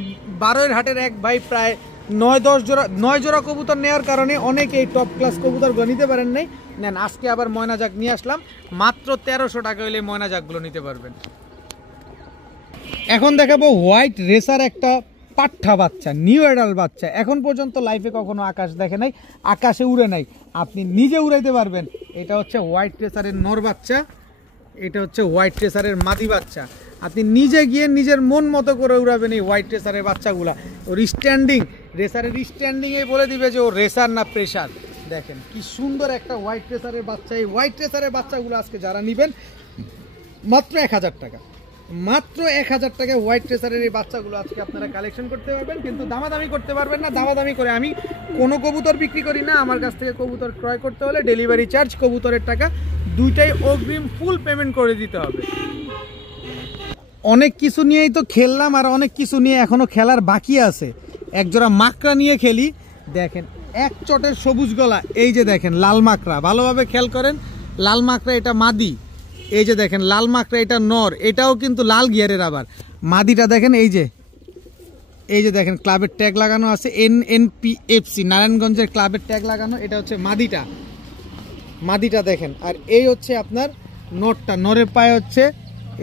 12 হাটের এক ভাই প্রায় 9 জোড়া কবুতর নেওয়ার কারণে অনেকে এই টপ ক্লাস কবুতরগুলো নিতে পারেন নাই। নেন আজকে আবার ময়না জাক নিয়ে আসলাম, মাত্র 1300 টাকা হলে ময়না জাকগুলো নিতে পারবেন। এখন দেখাবো হোয়াইট রেসার একটা পাঠা বাচ্চা, নিউ অ্যাডাল্ট বাচ্চা। এখন পর্যন্ত লাইফে কখনো আকাশ দেখে নাই, আকাশে উড়ে নাই, আপনি নিজে উড়াইতে পারবেন। এটা হচ্ছে হোয়াইট রেসারের নর বাচ্চা, এটা হচ্ছে হোয়াইট রেসারের মাদি বাচ্চা। আপনি নিজে গিয়ে নিজের মন মতো করে উড়াবেন এই হোয়াইট রেসারের বাচ্চাগুলা। ওর স্ট্যান্ডিং, রেসারের স্ট্যান্ডিংয়ে বলে দিবে যে ও রেসার না প্রেসার। দেখেন কি সুন্দর একটা হোয়াইট রেসারের বাচ্চা। এই হোয়াইট রেসারের বাচ্চাগুলো আজকে যারা নেবেন মাত্র 1000 টাকা, মাত্র 1000 টাকায় হোয়াইট রেসারের এই বাচ্চাগুলো আজকে আপনারা কালেকশন করতে পারবেন। কিন্তু দামাদামি করতে পারবেন না, দামাদামি করে আমি কোনো কবুতর বিক্রি করি না। আমার কাছ থেকে কবুতর ক্রয় করতে হলে ডেলিভারি চার্জ, কবুতরের টাকা দুইটাই অগ্রিম ফুল পেমেন্ট করে দিতে হবে। অনেক কিছু নিয়েই তো খেললাম, আর অনেক কিছু নিয়ে এখনো খেলার বাকি আছে। একজোড়া মাকড়া নিয়ে খেলি, দেখেন এক চটের সবুজ গলা। এই যে দেখেন লাল মাকড়া, ভালোভাবে খেয়াল করেন, লাল মাকড়া এটা মাদি। এই যে দেখেন লাল মাকড়া এটা নর, এটাও কিন্তু লাল গিয়ারের। আবার মাদিটা দেখেন, এই যে দেখেন ক্লাবের ট্যাগ লাগানো আছে, NNPFC নারায়ণগঞ্জের ক্লাবের ট্যাগ লাগানো। এটা হচ্ছে মাদিটা দেখেন। আর এই হচ্ছে আপনার নরটা, নরের পায়ে হচ্ছে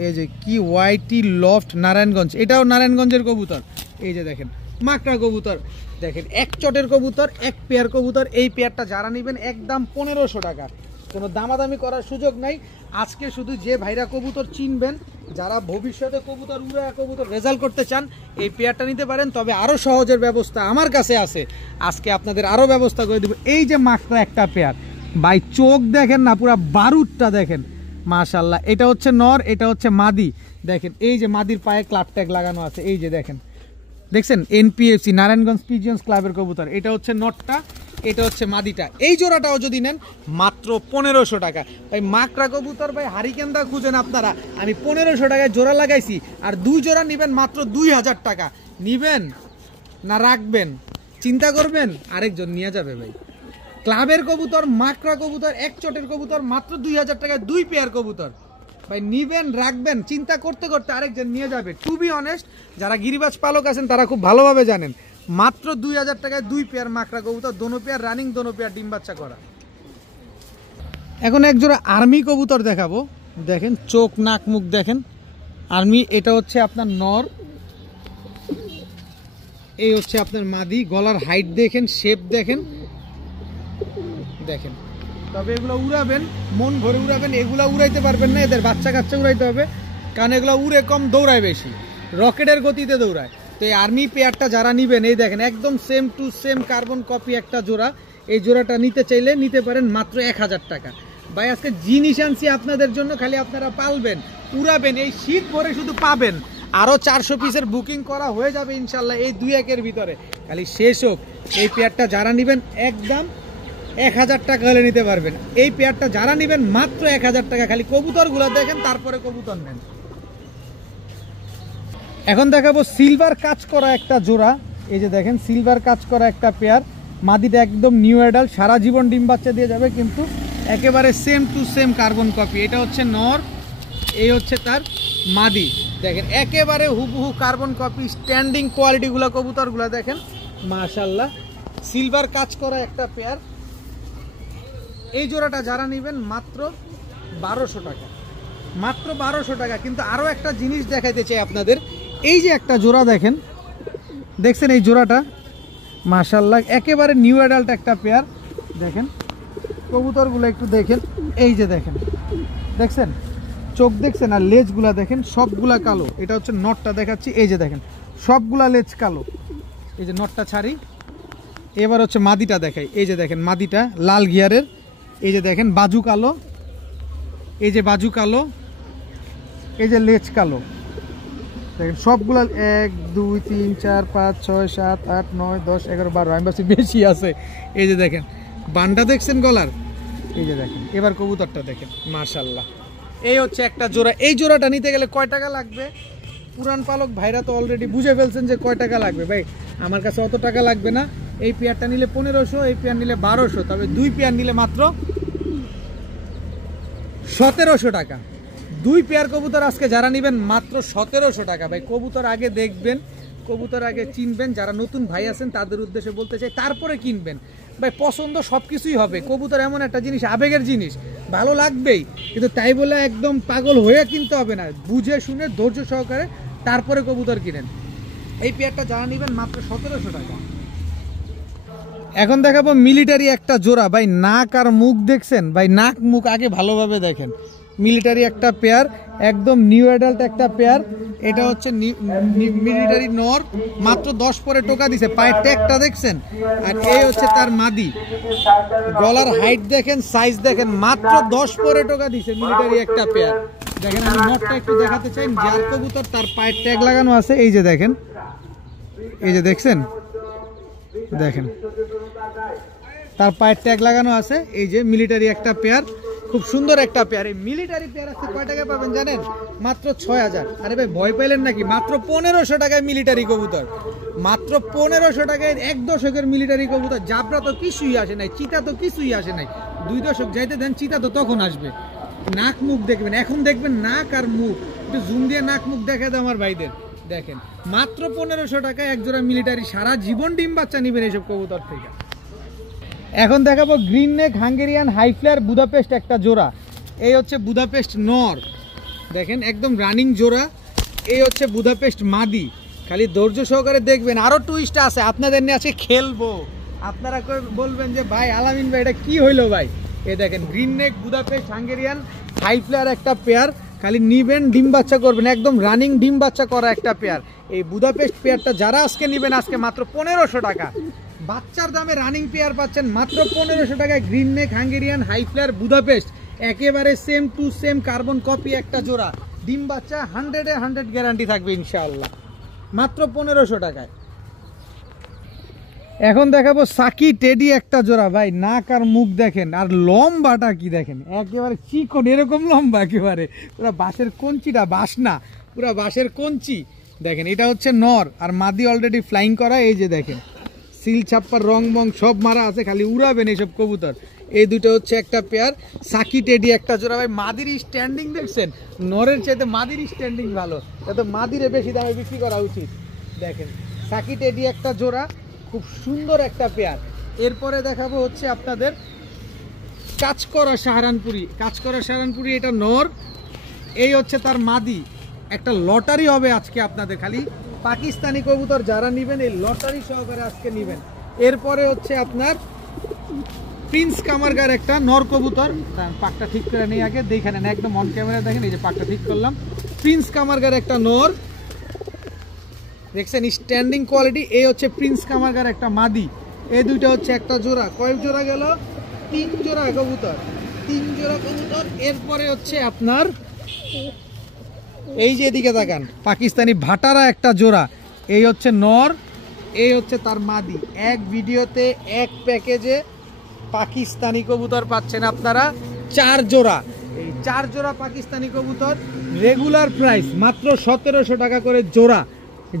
এই যে কি ওয়াইটি লফট নারায়ণগঞ্জ, এটাও নারায়ণগঞ্জের কবুতর। এই যে দেখেন মাকড়া কবুতর, দেখেন এক চটের কবুতর, এক পেয়ার কবুতর। এই পেয়ারটা যারা নেবেন একদম 1500 টাকা, কোনো দামাদামি করার সুযোগ নাই। আজকে শুধু যে ভাইরা কবুতর চিনবেন, যারা ভবিষ্যতে কবুতর উড়া কবুতর রেজাল্ট করতে চান, এই পেয়ারটা নিতে পারেন। তবে আরও সহজের ব্যবস্থা আমার কাছে আছে, আজকে আপনাদের আরও ব্যবস্থা করে দেবো। এই যে মাকড়া একটা পেয়ার, ভাই চোখ দেখেন না, পুরা বারুদটা দেখেন, মাশাল্লাহ। এটা হচ্ছে নর, এটা হচ্ছে মাদি। দেখেন এই যে মাদির পায়ে ক্লাব ট্যাগ লাগানো আছে, এই যে দেখেন, দেখছেন NPFC নারায়ণগঞ্জ পিজিয়ন্স ক্লাবের কবুতর। এটা হচ্ছে নটটা, এটা হচ্ছে মাদিটা। এই জোড়াটাও যদি নেন মাত্র 1500 টাকা। ভাই মাকড়া কবুতর ভাই হারিকেন্দা খুঁজেন আপনারা, আমি 1500 টাকায় জোড়া লাগাইছি। আর 2 জোড়া নেবেন মাত্র 2000 টাকা। নিবেন না রাখবেন চিন্তা করবেন, আরেকজন নিয়ে যাবে। ভাই ক্লাবের কবুতর, মাকড়া কবুতর, এক চটের কবুতর, মাত্র 2000 টাকায় 2 পেয়ার কবুতর। ভাই নিবেন রাখবেন চিন্তা করতে করতে আরেকজন নিয়ে যাবে। টু বি অনেস্ট, যারা গিরিবাজ পালক আছেন তারা খুব ভালোভাবে জানেন, মাত্র 2000 টাকায় 2 পেয়ার মাকড়া কবুতর, দোনো পেয়ার রানিং, দোনো পেয়ার ডিম বাচ্চা করা। এখন এক জোড়া আর্মি কবুতর দেখাবো, দেখেন চোখ নাক মুখ দেখেন আর্মি। এটা হচ্ছে আপনার নর, এই হচ্ছে আপনার মাদি। গলার হাইট দেখেন, শেপ দেখেন, দেখেন। তবে এগুলো উড়াবেন, মন ভরে উড়াবেন, এগুলো উড়াইতে পারবেন না, এদের বাচ্চা কাচ্চা উড়াইতে হবে, কারণ এগুলো উড়ে কম, দৌড়ায় বেশি, রকেটের গতিতে দৌড়ায়। তো এই আর্মি পেয়ারটা যারা নিবেন, এই দেখেন একদম same to same carbon copy একটা জোড়া। এই জোড়াটা নিতে চাইলে নিতে পারেন মাত্র 1000 টাকা। ভাই আজকে জিনিস আনছি আপনাদের জন্য, খালি আপনারা পালবেন, উড়াবেন, এই শীত ভরে শুধু পাবেন। আরো 400 পিসের বুকিং করা হয়ে যাবে ইনশাল্লাহ এই 2-1 ভিতরে। খালি শেষ হোক। এই পেয়ারটা যারা নেবেন একদম 1000 টাকা হলে নিতে পারবেন। এই পেয়ারটা যারা নেবেন মাত্র 1000 টাকা। খালি কবুতরগুলো দেখেন, তারপরে কবুতর নেন। এখন দেখাবো সিলভার কাজ করা একটা জোড়া। এই যে দেখেন সিলভার কাজ করা একটা পেয়ার। মাদিটা একদম নিউ অ্যাডাল্ট, সারা জীবন ডিম বাচ্চা দিয়ে যাবে, কিন্তু একেবারে same to same carbon copy. এটা হচ্ছে নর, এই হচ্ছে তার মাদি। দেখেন একেবারে হুবহু কার্বন কপি। স্ট্যান্ডিং কোয়ালিটিগুলো কবুতরগুলো দেখেন মাশাআল্লাহ। সিলভার কাজ করা একটা পেয়ার। এই জোড়াটা যারা নেবেন মাত্র 1200 টাকা, মাত্র 1200 টাকা। কিন্তু আরও একটা জিনিস দেখাইতে চাই আপনাদের। এই যে একটা জোড়া দেখেন, দেখছেন এই জোড়াটা মাশাআল্লাহ একেবারে নিউ অ্যাডাল্ট একটা পেয়ার। দেখেন কবুতরগুলো একটু দেখেন, এই যে দেখেন, দেখছেন চোখ দেখছেন আর লেজগুলা দেখেন সবগুলা কালো। এটা হচ্ছে নটটা দেখাচ্ছি, এই যে দেখেন সবগুলা লেজ কালো। এই যে নটটা ছাড়ি, এবার হচ্ছে মাদিটা দেখাই। এই যে দেখেন মাদিটা লাল গিয়ারের। এই যে দেখেন বাজু কালো, এই যে বাজু কালো, এই যে লেজ কালো। দেখেন সবগুলা 1 2 3 4 5 6 7 8 9 10 11 12, আমি ভাবছি বেশি আছে। এই যে দেখেন বান্ডা দেখছেন গলার, এই যে দেখেন। এবার কবুতরটা দেখেন মাশাআল্লাহ। এই হচ্ছে একটা জোড়া। এই জোড়াটা নিতে গেলে কয় টাকা লাগবে? পুরান পালক ভাইরা তো অলরেডি বুঝে ফেলছেন যে কয় টাকা লাগবে। ভাই আমার কাছে অত টাকা লাগবে না। এই পেয়ারটা নিলে 1500, এই পেয়ার নিলে 1200, তবে 2 পেয়ার নিলে মাত্র 1700 টাকা। 2 পেয়ার কবুতর আজকে যারা নেবেন মাত্র 1700 টাকা। ভাই কবুতর আগে দেখবেন, কবুতর আগে চিনবেন। যারা নতুন ভাই আছেন তাদের উদ্দেশ্যে বলতে চাই, তারপরে কিনবেন। ভাই পছন্দ সব কিছুই হবে। কবুতর এমন একটা জিনিস, আবেগের জিনিস, ভালো লাগবেই, কিন্তু তাই বলে একদম পাগল হয়ে কিনতে হবে না। বুঝে শুনে ধৈর্য সহকারে তারপরে কবুতর কিনেন। এই পেয়ারটা যারা নেবেন মাত্র 1700 টাকা। এখন দেখাবো মিলিটারি একটা জোড়া। ভাই নাক আর মুখ দেখছেন? ভাই নাক মুখ আগে ভালোভাবে দেখেন। মিলিটারি একটা পেয়ার, একদম নিউ অ্যাডাল্ট একটা পেয়ার। এটা হচ্ছে মিলিটারি নর, মাত্র 10 পরে টোকা দিছে। পায়ের ট্যাগটা দেখছেন? আর এই হচ্ছে তার মাদি। গলার হাইট দেখেন, সাইজ দেখেন, মাত্র 10 পরে টোকা দিছে। মিলিটারি একটা পেয়ার। দেখেন আমি নটটা একটু দেখাতে চাই। যার কবুতর তার পায়ের ট্যাগ লাগানো আছে, এই যে দেখেন, এই যে দেখছেন, দেখেন তার পায়ের ট্যাগ লাগানো আছে। এই যে মিলিটারি একটা পেয়ার, খুব সুন্দর একটা পেয়ার। এই মিলিটারি পেয়ার আজকে কয় টাকা পাবেন জানেন? মাত্র 6000। আরে ভাই ভয় পাইলেন নাকি? মাত্র 1500 টাকায় মিলিটারি কবুতর, মাত্র 1500 টাকায় 1 দশকের মিলিটারি কবুতর। জাবরা তো কিছুই আসে নাই, চিতা তো কিছুই আসে নাই। 2 দশক যাইতে দেন, চিতা তো তখন আসবে। নাক মুখ দেখবেন, এখন দেখবেন নাক আর মুখ। একটু জুম দিয়ে নাক মুখ দেখা দেয় আমার ভাইদের। দেখেন মাত্র 1500 টাকায় একজোড়া মিলিটারি। সারা জীবন ডিম বাচ্চা নেবেন এইসব কবুতর থেকে। এখন দেখাবো green neck Hungarian high flyer Budapest একটা জোড়া। এই হচ্ছে বুদাপেস্ট নর, দেখেন একদম রানিং জোড়া। এই হচ্ছে বুদাপেস্ট মাদি। খালি ধৈর্য সহকারে দেখবেন, আরও টুইস্ট আছে আপনাদের নিয়ে আজকে খেলবো। আপনারা বলবেন যে ভাই আলামিন ভাই এটা কি হইলো ভাই। এই দেখেন green neck Budapest Hungarian high flyer একটা পেয়ার। খালি নিবেন, ডিম বাচ্চা করবেন, একদম রানিং ডিম বাচ্চা করা একটা পেয়ার। এই বুদাপেস্ট পেয়ারটা যারা আজকে নেবেন আজকে মাত্র 1500 টাকা। বাচ্চার দামে রানিং পেয়ার পাচ্ছেন মাত্র 1500 টাকায়। Green neck Hungarian high flyer Budapest, একেবারে same to same carbon copy একটা জোড়া। ডিম বাচ্চা 100-এ 100 গ্যারান্টি থাকবে ইনশাআল্লাহ, মাত্র 1500 টাকায়। এখন দেখাবো সাকি টেডি একটা জোড়া। ভাই নাক আর মুখ দেখেন, আর লম্বাটা কি দেখেন, একেবারে চিকন, এরকম লম্বা, একেবারে পুরো বাঁশের কঞ্চিটা, বাঁশ না, পুরো বাঁশের কঞ্চি। দেখেন এটা হচ্ছে নর, আর মাদি অলরেডি ফ্লাইং করা। এই যে দেখেন সিল ছাপ্পার রং বং সব মারা আছে, খালি উড়াবেন এইসব কবুতর। এই দুটো হচ্ছে একটা পেয়ার, সাকি টেডি একটা জোড়া। ভাই মাদির স্ট্যান্ডিং দেখছেন? নরের চাইতে মাদির স্ট্যান্ডিং ভালো, তাতে মাদিরে বেশি দামে বিক্রি করা উচিত। দেখেন সাকি টেডি একটা জোড়া, খুব সুন্দর একটা পেয়ার। এরপরে দেখাবো হচ্ছে আপনাদের কাজ করা সাহারানপুরি। কাজ করা সাহারানপুরি, এটা নর, এই হচ্ছে তার মাদি। একটা লটারি হবে আজকে আপনাদের। খালি পাকিস্তানি কবুতর যারা নেবেন এই লটারি সহকারে আজকে নেবেন। এরপরে হচ্ছে আপনার প্রিন্স কামারগার একটা নর কবুতর। পাকটা ঠিক করে নেই আগে, দেখে নেন একদম অন ক্যামেরা। দেখেন এই যে পাকটা ঠিক করলাম। প্রিন্স কামারগার একটা নর, দেখছেন স্ট্যান্ডিং কোয়ালিটি। এই হচ্ছে প্রিন্স কামারগার একটা মাদি। এই দুইটা হচ্ছে একটা জোড়া। কয়েক জোড়া গেল? 3 জোড়া কবুতর, 3 জোড়া কবুতর। এরপরে হচ্ছে আপনার এই যে এদিকে তাকান, পাকিস্তানি ভাটারা একটা জোড়া, এই হচ্ছে নর, এই হচ্ছে তার মাদি। এক ভিডিওতে এক প্যাকেজে পাকিস্তানি কবুতর পাচ্ছেন আপনারা 4 জোড়া। এই 4 জোড়া পাকিস্তানি কবুতর রেগুলার প্রাইস মাত্র 1700 টাকা করে জোড়া।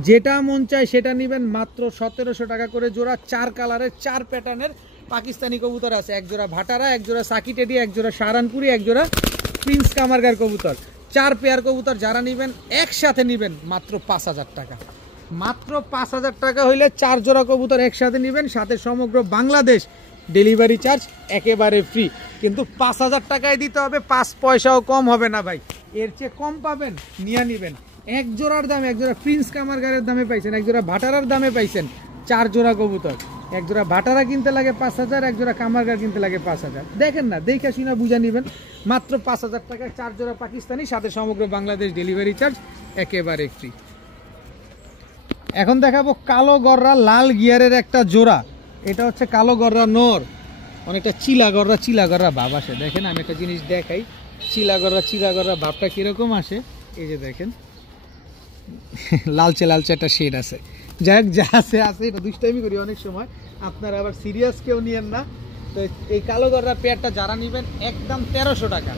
যেটা মন চায় সেটা নেবেন, মাত্র 1700 টাকা করে জোড়া। 4 কালারের 4 প্যাটার্নের পাকিস্তানি কবুতর আছে। এক জোড়া ভাটারা, এক জোড়া সাকি টেডি, এক জোড়া সাহারানপুরি, এক জোড়া প্রিন্স কামারগার কবুতর। 4 পেয়ার কবুতর যারা নেবেন একসাথে নেবেন মাত্র 5000 টাকা। মাত্র 5000 টাকা হইলে 4 জোড়া কবুতর একসাথে নেবেন, সাথে সমগ্র বাংলাদেশ ডেলিভারি চার্জ একেবারে ফ্রি। কিন্তু 5000 টাকায় দিতে হবে, 5 পয়সাও কম হবে না ভাই। এর চেয়ে কম পাবেন নিয়ে নেবেন। এক জোড়ার দামে, এক জোড়া প্রিন্স কামারগারের দামে পাইছেন, এক জোড়া ভাটারার দামে পাইছেন 4 জোড়া কবুতর। এক জোড়া ভাটারা কিনতে লাগে 5000, এক জোড়া কামারগার কিনতে লাগে 5000। দেখেন না, দেখে শুনে বুঝে নেবেন। মাত্র 5000 টাকায় 4 জোড়া পাকিস্তানি, সাথে সমগ্র বাংলাদেশ ডেলিভারি চার্জ একেবারে ফ্রি। এখন দেখাবো কালো গররা লাল গিয়ারের একটা জোড়া। এটা হচ্ছে কালো গররা নর, অনেকটা চিলা গররা ভাব আসে। দেখেন আমি একটা জিনিস দেখাই, চিলা গররা ভাবটা কিরকম আসে। এই যে দেখেন লালচে একটা শেড আছে। যাই হোক, যা আছে এটা দুষ্টাইমি করি অনেক সময়, আপনারা আবার সিরিয়াস কেউ নিয়েন না। তো এই কালো গররা পেয়ারটা যারা নেবেন একদম 1300 টাকা,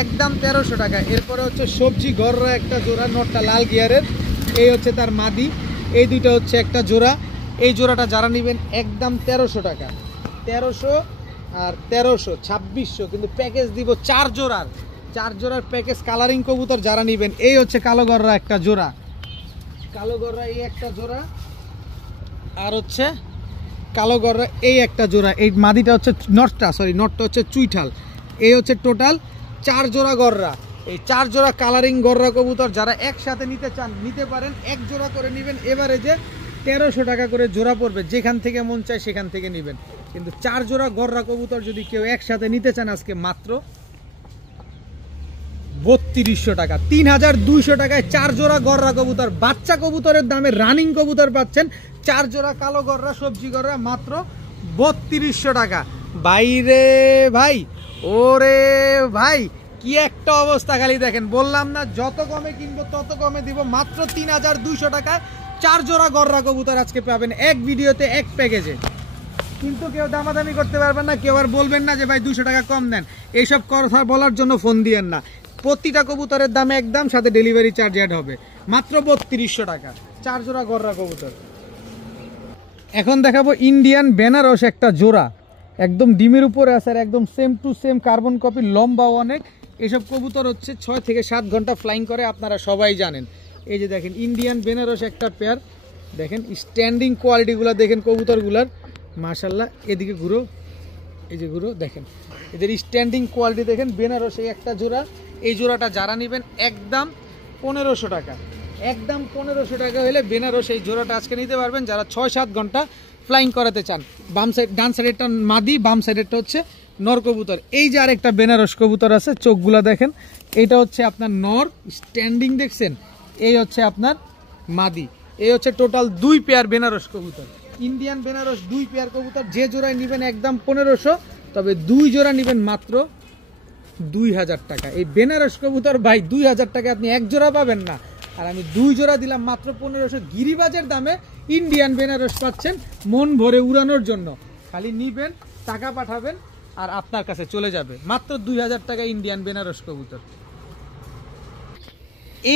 একদম 1300 টাকা। এরপরে হচ্ছে সবজি গররা একটা জোড়া, নটটা লাল গিয়ারের, এই হচ্ছে তার মাদি। এই দুইটা হচ্ছে একটা জোড়া। এই জোড়াটা যারা নেবেন একদম 1300 টাকা। 1300 আর 1300 2600, কিন্তু প্যাকেজ দিব 4 জোড়ার প্যাকেজ কালারিং কবুতর যারা নেবেন। এই হচ্ছে কালো গররা একটা জোড়া, কালো গররা এই একটা জোড়া, আর হচ্ছে কালো গররা এই একটা জোড়া। এই মাদিটা হচ্ছে নটটা হচ্ছে চুইঠাল। এই হচ্ছে টোটাল 4 জোড়া গররা। এই 4 জোড়া কালারিং গররা কবুতর যারা একসাথে নিতে চান নিতে পারেন। এক জোড়া করে নেবেন, এভারেজে 1300 টাকা করে জোড়া পড়বে। যেখান থেকে মন চায় সেখান থেকে নেবেন। কিন্তু 4 জোড়া গররা কবুতর যদি কেউ একসাথে নিতে চান আজকে মাত্র 3200 টাকা, 3200 টাকায় 4 জোড়া গররা কবুতর। বাচ্চা কবুতরের দামে রানিং কবুতর পাচ্ছেন। 4 জোড়া কালো গররা সবজি গররা মাত্র 3200 টাকা। বাইরে ভাই, ওরে ভাই, কি একটা অবস্থা, খালি দেখেন। বললাম না যত কমে কিনবো তত কমে দিব। মাত্র 3200 টাকায় 4 জোড়া গররা কবুতর আজকে পাবেন এক ভিডিওতে এক প্যাকেজে। কিন্তু কেউ দামাদামি করতে পারবেন না, কেউ আর বলবেন না যে ভাই 200 টাকা কম দেন। এইসব কথা বলার জন্য ফোন দিয়েন না। প্রতিটা কবুতরের দামে একদম, সাথে ডেলিভারি চার্জ অ্যাড হবে। মাত্র 3200 টাকা 4 জোড়া গররা কবুতর। এখন দেখাবো ইন্ডিয়ান বেনারস একটা জোড়া, একদম ডিমের উপরে আছে, আর একদম same to same carbon copy, লম্বা অনেক। এসব কবুতর হচ্ছে 6 থেকে 7 ঘন্টা ফ্লাইং করে, আপনারা সবাই জানেন। এই যে দেখেন ইন্ডিয়ান বেনারস একটা পেয়ার, দেখেন স্ট্যান্ডিং কোয়ালিটিগুলো দেখেন কবুতরগুলার, মাশাল্লাহ। এদিকে ঘুরো, এই যে ঘুরো, দেখেন এদের স্ট্যান্ডিং কোয়ালিটি দেখেন। বেনারস এই একটা জোড়া। এই জোড়াটা যারা নেবেন একদম 1500 টাকা, একদম 1500 টাকা হলে বেনারস এই জোড়াটা আজকে নিতে পারবেন যারা 6-7 ঘন্টা ফ্লাইং করাতে চান। বাম সাইড, ডান সাইডেরটা মাদি, বাম সাইডেরটা হচ্ছে নর কবুতর। এই যে আরেকটা বেনারস কবুতর আছে, চোখগুলা দেখেন। এইটা হচ্ছে আপনার নর, স্ট্যান্ডিং দেখছেন। এই হচ্ছে আপনার মাদি। এই হচ্ছে টোটাল 2 পেয়ার বেনারস কবুতর, ইন্ডিয়ান বেনারস 2 পেয়ার কবুতর। যে জোড়ায় নেবেন একদম 1500, তবে 2 জোড়া নেবেন মাত্র 2000 টাকা। এই বেনারস কবুতর ভাই 2000 টাকা আপনি এক জোড়া পাবেন না, আর আমি 2 জোড়া দিলাম মাত্র 1500। গিরিবাজের দামে ইন্ডিয়ান বেনারস পাচ্ছেন মন ভরে উড়ানোর জন্য। খালি নিবেন, টাকা পাঠাবেন, আর আপনার কাছে চলে যাবে। মাত্র 2000 টাকা ইন্ডিয়ান বেনারস কবুতর।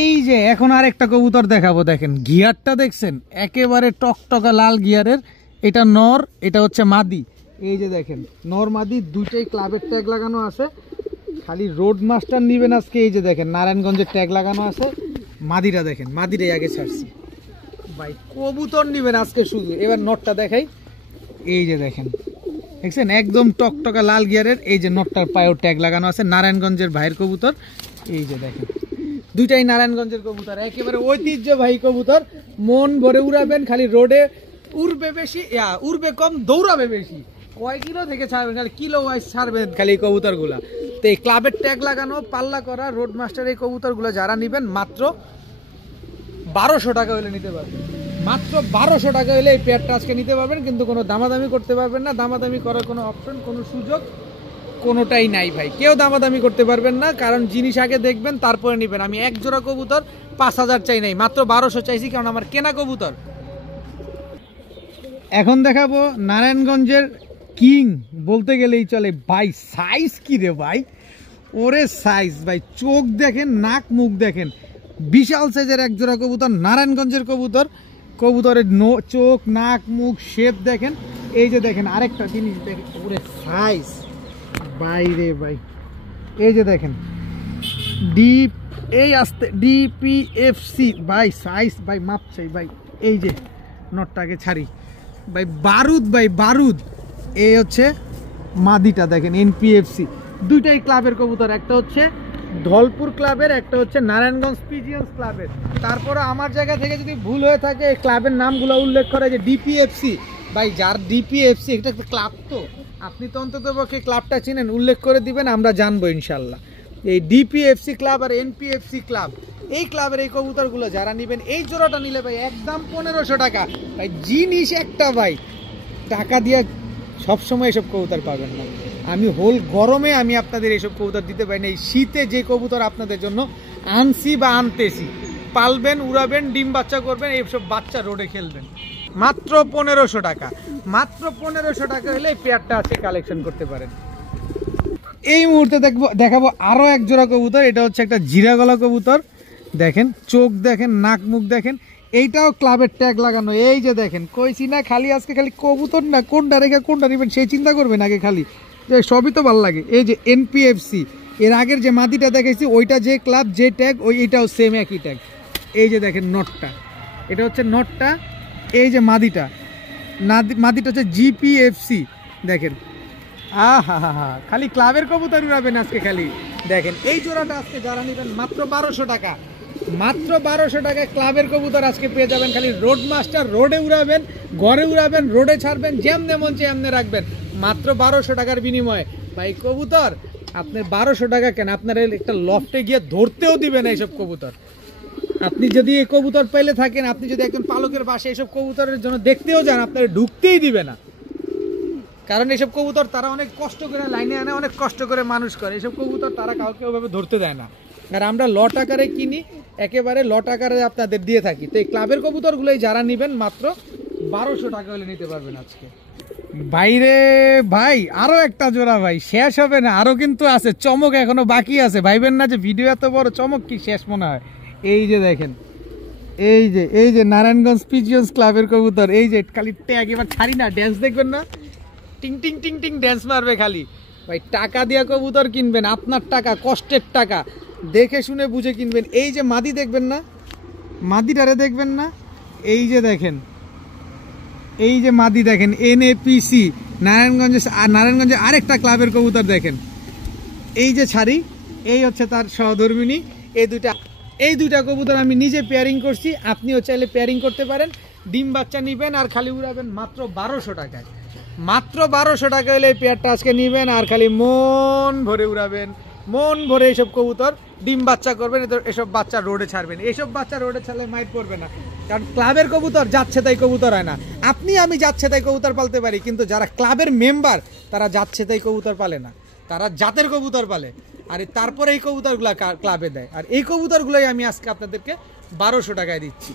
এই যে এখন আর একটা কবুতর দেখাবো, দেখেন গিয়ারটা দেখছেন, একেবারে টকটকা লাল গিয়ারের। এটা নর, এটা হচ্ছে মাদি। এই যে দেখেন নর মাদি দুইটাই ক্লাবের ট্যাগ লাগানো আছে। খালি রোড মাস্টার নিবেন আজকে। এই যে দেখেন নারায়ণগঞ্জের ট্যাগ লাগানো আছে। মাদিটা দেখেন, মাদিটাই আগে ছাড়ছি ভাই। কবুতর নিবেন আজকে শুধু। এবার নটটা দেখাই, এই যে দেখেন, দেখছেন একদম টকটকা লাল গিয়ারের। এই যে নটটার পায়েও ট্যাগ লাগানো আছে, নারায়ণগঞ্জের ভাইয়ের কবুতর। এই যে দেখেন দুইটাই নারায়ণগঞ্জের কবুতর, একেবারে ঐতিহ্যবাহী কবুতর। মন ভরে উড়াবেন। খালি রোডে উড়বে বেশি, উড়বে কম, দৌড়াবে বেশি। কয় কিলো থেকে ছাড়বেন, খালি কিলো ওয়াইজ ছাড়বেন খালি এই কবুতরগুলা। তো এই ক্লাবের ট্যাগ লাগানো, পাল্লা করা, রোড মাস্টার এই কবুতরগুলো যারা নেবেন মাত্র 1200 টাকা হলে নিতে পারবেন। মাত্র 1200 টাকা হলে এই পেয়ারটা আজকে নিতে পারবেন। কিন্তু কোনো দামাদামি করতে পারবেন না। দামাদামি করার কোনো অপশন, কোনো সুযোগ কোনোটাই নাই ভাই, কেউ দামাদামি করতে পারবেন না, কারণ জিনিস আগে দেখবেন তারপরে নেবেন। আমি এক জোড়া কবুতর 5,000 চাই নাই, মাত্র 1200 চাইছি, কারণ আমার কেনা কবুতর। এখন দেখাবো নারায়ণগঞ্জের কিং বলতে গেলেই চলে ভাই। সাইজ কি রে ভাই, ওরে সাইজ ভাই, চোখ দেখেন, নাক মুখ দেখেন, বিশাল সাইজের এক জোড়া কবুতর, নারায়ণগঞ্জের কবুতর। কবুতরের চোখ, নাক, মুখ, শেপ দেখেন। এই যে দেখেন আরেকটা জিনিস দেখেন, ওরে সাইজ ভাই রে ভাই, এই যে দেখেন ডিপিএফসি ভাই, সাইজ ভাই, মাপ চাই ভাই। এই যে নটটাকে ছাড়ি ভাই, বারুদ ভাই, বারুদ। এই হচ্ছে মাদিটা দেখেন, এনপিএফসি। দুইটাই ক্লাবের কবুতর, একটা হচ্ছে ধলপুর ক্লাবের, একটা হচ্ছে নারায়ণগঞ্জ পিজিয়ন্স ক্লাবের। তারপরে আমার জায়গা থেকে যদি ভুল হয়ে থাকে এই ক্লাবের নামগুলো উল্লেখ করে, যে ডিপিএফসি ভাই, যার ডিপিএফসি, এটা একটা ক্লাব, তো আপনি তো অন্তত পক্ষে ক্লাবটা চিনেন, উল্লেখ করে দিবেন, আমরা জানবো ইনশাল্লাহ। এই ডিপিএফসি ক্লাব আর এনপিএফসি ক্লাব, এই ক্লাবের এই কবুতরগুলো যারা নেবেন, এই জোড়াটা নিলে ভাই একদম 1500 টাকা ভাই। জিনিস একটা ভাই, টাকা দিয়ে সবসময় এসব কবুতর পাবেন না। আমি হোল গরমে আমি আপনাদের এইসব কবুতর দিতে পারি না। এই শীতে যে কবুতর আপনাদের জন্য আনছি বা আনতেছি, পালবেন, উড়াবেন, ডিম বাচ্চা করবেন, এইসব বাচ্চা রোডে খেলবেন, মাত্র 1500 টাকা। মাত্র 1500 টাকা হলে এই পেয়ারটা আছে কালেকশন করতে পারেন। এই মুহূর্তে দেখাবো আরো এক জোড়া কবুতর। এটা হচ্ছে একটা জিরা গলা কবুতর, দেখেন চোখ দেখেন, নাক মুখ দেখেন। এইটাও ক্লাবের ট্যাগ লাগানো। এই যে দেখেন, কইছি না খালি আজকে খালি কবুতর না, কোনটা রেখে কোনটা নেবেন সেই চিন্তা করবেন আগে, খালি যে সবই তো ভালো লাগে। এই যে এনপিএফসি, এর আগের যে মাদিটা দেখেছি ওইটা যে ক্লাব, যে ট্যাগ, এইটাও সেম একই ট্যাগ। এই যে দেখেন নটটা, এটা হচ্ছে নটটা। এই যে মাদিটা, মাদিটা হচ্ছে জিপিএফসি, দেখেন। খালি ক্লাবের কবুতর উড়াবেন আজকে খালি। দেখেন এই জোড়াটা আজকে যারা নেবেন মাত্র 1200 টাকা, মাত্র 1200 টাকায় ক্লাবের কবুতর আজকে পেয়ে যাবেন। খালি রোড মাস্টার, রোডে উড়াবেন, ঘরে উড়াবেন, রোডে ছাড়বেন, যেমনে মন চেয়ে এমনে রাখবেন, মাত্র 1200 টাকার বিনিময়ে ভাই কবুতর। আপনার 1200 টাকা কেন, আপনার একটা লফটে গিয়ে ধরতেও দিবেন এইসব কবুতর। আপনি যদি এই কবুতর পেলে থাকেন, আপনি যদি একজন পালকের বাসায় এইসব কবুতরের জন্য দেখতেও যান, আপনারা ঢুকতেই দিবে না। কারণ এইসব কবুতর তারা অনেক কষ্ট করে লাইনে আনে, অনেক কষ্ট করে মানুষ করে। এইসব কবুতর তারা কাউকে ওভাবে ধরতে দেয় না। আর আমরা লট আকারে কিনি, একেবারে লট আকারে আপনাদের দিয়ে থাকি। তো এই ক্লাবের কবুতরগুলোই যারা নেবেন মাত্র 1200 টাকা হলে নিতে পারবেন আজকে। বাইরে ভাই আরো একটা জোড়া ভাই, শেষ হবে না, আরো কিন্তু আছে, চমক এখনো বাকি আছে। ভাইবেন না যে ভিডিও এত বড়, চমক কি শেষ মনে হয়। এই যে দেখেন, এই যে নারায়ণগঞ্জ পিজিয়ন্স ক্লাবের কবুতর। এই যে খালি ট্যাগ, এবার ছাড়ি না, ড্যান্স দেখবেন না, টিং টিং টিং টিং ড্যান্স মারবে খালি। ভাই টাকা দিয়ে কবুতর কিনবেন, আপনার টাকা, কষ্টের টাকা, দেখে শুনে বুঝে কিনবেন। এই যে মাদি দেখবেন না, মাদিটারে দেখবেন না, এই যে দেখেন, এই যে মাদি দেখেন, এনএপিসি নারায়ণগঞ্জে আরেকটা ক্লাবের কবুতর দেখেন। এই যে ছাড়ি, এই হচ্ছে তার সহধর্মিনী। এই দুইটা কবুতর আমি নিজে পেয়ারিং করছি, আপনিও চাইলে পেয়ারিং করতে পারেন। ডিম বাচ্চা নিবেন আর খালি উড়াবেন মাত্র 1200 টাকায়। মাত্র 1200 টাকা হলে এই পেয়ারটা আজকে নিবেন আর খালি মন ভরে উড়াবেন, মন ভরে এইসব কবুতর ডিম বাচ্চা করবেন। এসব বাচ্চা রোডে ছাড়বেন, এইসব বাচ্চা রোডে ছাড়লে মাইট পড়বে না। কারণ ক্লাবের কবুতর যাচ্ছে তাই কবুতর হয় না। আমি যাচ্ছে তাই কবুতর পালতে পারি, কিন্তু যারা ক্লাবের মেম্বার তারা যাচ্ছে তাই কবুতর পালে না, তারা জাতের কবুতর পালে। আর তারপরে এই কবুতরগুলো ক্লাবে দেয়। আর এই কবুতরগুলোই আমি আজকে আপনাদেরকে 1200 টাকায় দিচ্ছি।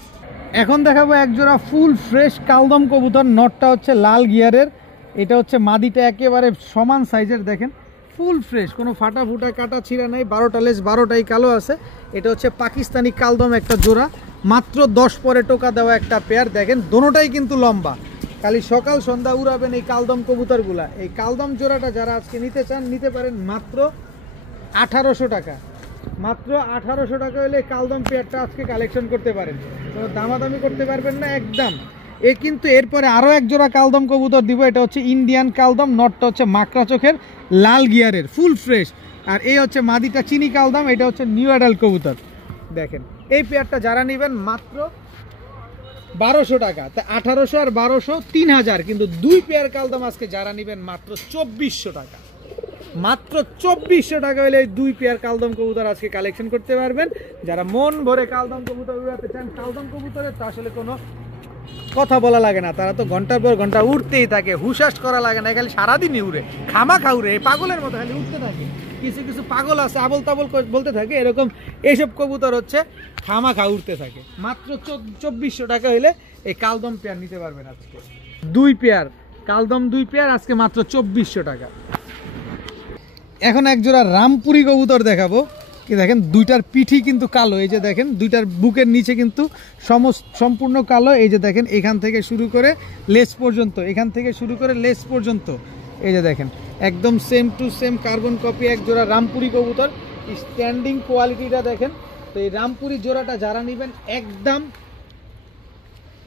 এখন দেখাবো একজোড়া ফুল ফ্রেশ কালদম কবুতর। নটটা হচ্ছে লাল গিয়ারের, এটা হচ্ছে মাদিটা একেবারে সমান সাইজের, দেখেন ফুল ফ্রেশ, কোনো ফাটা ফুটা কাটা ছিঁড়া নাই, 12টা লেজ 12টাই কালো আছে। এটা হচ্ছে পাকিস্তানি কালদম একটা জোড়া, মাত্র 10 পরে টোকা দেওয়া একটা পেয়ার। দেখেন দোনোটাই কিন্তু লম্বা, খালি সকাল সন্ধ্যা উড়াবেন এই কালদম কবুতরগুলা। এই কালদম জোড়াটা যারা আজকে নিতে চান নিতে পারেন মাত্র 1800 টাকা। মাত্র 1800 টাকা হলে কালদম পেয়ারটা আজকে কালেকশন করতে পারেন, কোনো দামাদামি করতে পারবেন না একদম। কিন্তু এরপরে আরও এক জোড়া কালদম কবুতর দিব। এটা হচ্ছে ইন্ডিয়ান কালদম, নটটা হচ্ছে মাকড়া চোখের, লাল গিয়ারের, ফুল ফ্রেশ। আর এই হচ্ছে মাদিটা চিনি কালদম, এটা হচ্ছে নিউ অ্যাডাল্ট কবুতর। দেখেন এই পেয়ারটা যারা নেবেন মাত্র 1200 টাকা। তা 1800 আর 1200 3000, কিন্তু দুই পেয়ার কালদম আজকে যারা নেবেন মাত্র 2400 টাকা। মাত্র 2400 টাকা হলে এই দুই পেয়ার কালদম কবুতর আজকে কালেকশন করতে পারবেন। যারা মন ভরে কালদম কবুতর উড়াতে চান, কালদম কবুতরের তো আসলে কোনো কথা বলা লাগে না, তারা তো ঘন্টার পর ঘন্টা উঠতেই থাকে, হুশাস করা লাগে না, খালি সারাদিনই উড়ে, খামাখা উড়ে, পাগলের মতো খালি উঠতে থাকে। কিছু কিছু পাগল আছে আবল তাবল বলতে থাকে, এরকম এইসব কবুতর হচ্ছে খামাখা উঠতে থাকে। মাত্র 2400 টাকা হইলে এই কালদম পেয়ার নিতে পারবেন আজকে। 2 পেয়ার কালদম, 2 পেয়ার আজকে মাত্র 2400 টাকা। এখন এক জোড়া রামপুরি কবুতর দেখাবো, কি দেখেন দুইটার পিঠি কিন্তু কালো, এই যে দেখেন দুইটার বুকের নিচে কিন্তু সম্পূর্ণ কালো। এই যে দেখেন এখান থেকে শুরু করে লেস পর্যন্ত, এখান থেকে শুরু করে লেস পর্যন্ত, এই যে দেখেন একদম same to same carbon copy এক জোড়া রামপুরি কবুতর। স্ট্যান্ডিং কোয়ালিটিটা দেখেন। তো এই রামপুরি জোড়াটা যারা নেবেন একদম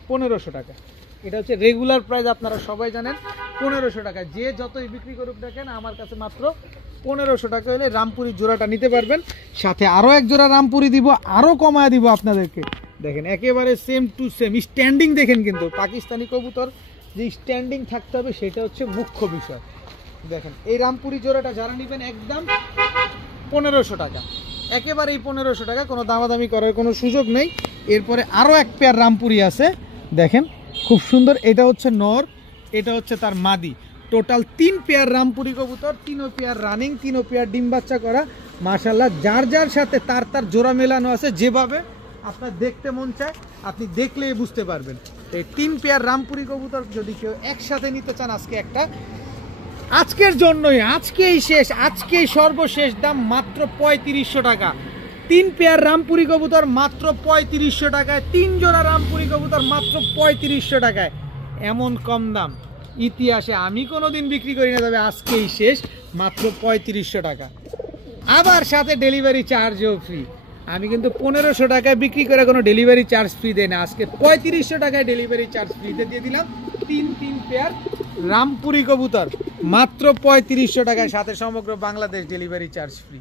1500 টাকা। এটা হচ্ছে রেগুলার প্রাইস, আপনারা সবাই জানেন 1500 টাকা। যে যতই বিক্রি করুক দেখেন আমার কাছে মাত্র 1500 টাকা হলে রামপুরি জোড়াটা নিতে পারবেন। সাথে আরও এক জোড়া রামপুরি দিব, আরও কমায় দিব আপনাদেরকে। দেখেন একেবারে সেম টু সেম স্ট্যান্ডিং দেখেন, কিন্তু পাকিস্তানি কবুতর যে স্ট্যান্ডিং থাকতে হবে সেটা হচ্ছে মুখ্য বিষয়। দেখেন এই রামপুরি জোড়াটা যারা নেবেন একদম 1500 টাকা, একেবারেই 1500 টাকা, কোনো দামাদামি করার কোনো সুযোগ নেই। এরপরে আরও এক পেয়ার রামপুরি আছে, দেখেন খুব সুন্দর। এটা হচ্ছে নর, এটা হচ্ছে তার মাদি। টোটাল 3 পেয়ার রামপুরি কবুতর, 3 পেয়ার রানিং, 3 পেয়ার ডিম বাচ্চা করা। মাশাআল্লাহ যার যার সাথে তার জোড়া মেলানো আছে, যেভাবে আপনার দেখতে মন চায় আপনি দেখলেই বুঝতে পারবেন। এই 3 পেয়ার রামপুরি কবুতর যদি কেউ একসাথে নিতে চান আজকে একটা, আজকের জন্যই, আজকেই শেষ, আজকেই সর্বশেষ দাম মাত্র 3500 টাকা। 3 পেয়ার রামপুরি কবুতর মাত্র 3500 টাকায়, 3 জোড়া রামপুরি কবুতর মাত্র 3500 টাকায়। এমন কম দাম ইতিহাসে আমি কোনোদিন বিক্রি করি না, তবে আজকেই শেষ, মাত্র 3500 টাকা। আবার সাথে ডেলিভারি চার্জও ফ্রি। আমি কিন্তু 1500 টাকায় বিক্রি করে কোনো ডেলিভারি চার্জ ফ্রি দেয় না, আজকে 3500 টাকায় ডেলিভারি চার্জ ফ্রিতে দিয়ে দিলাম। 3 পেয়ার রামপুরি কবুতর মাত্র 3500 টাকায়, সাথে সমগ্র বাংলাদেশ ডেলিভারি চার্জ ফ্রি।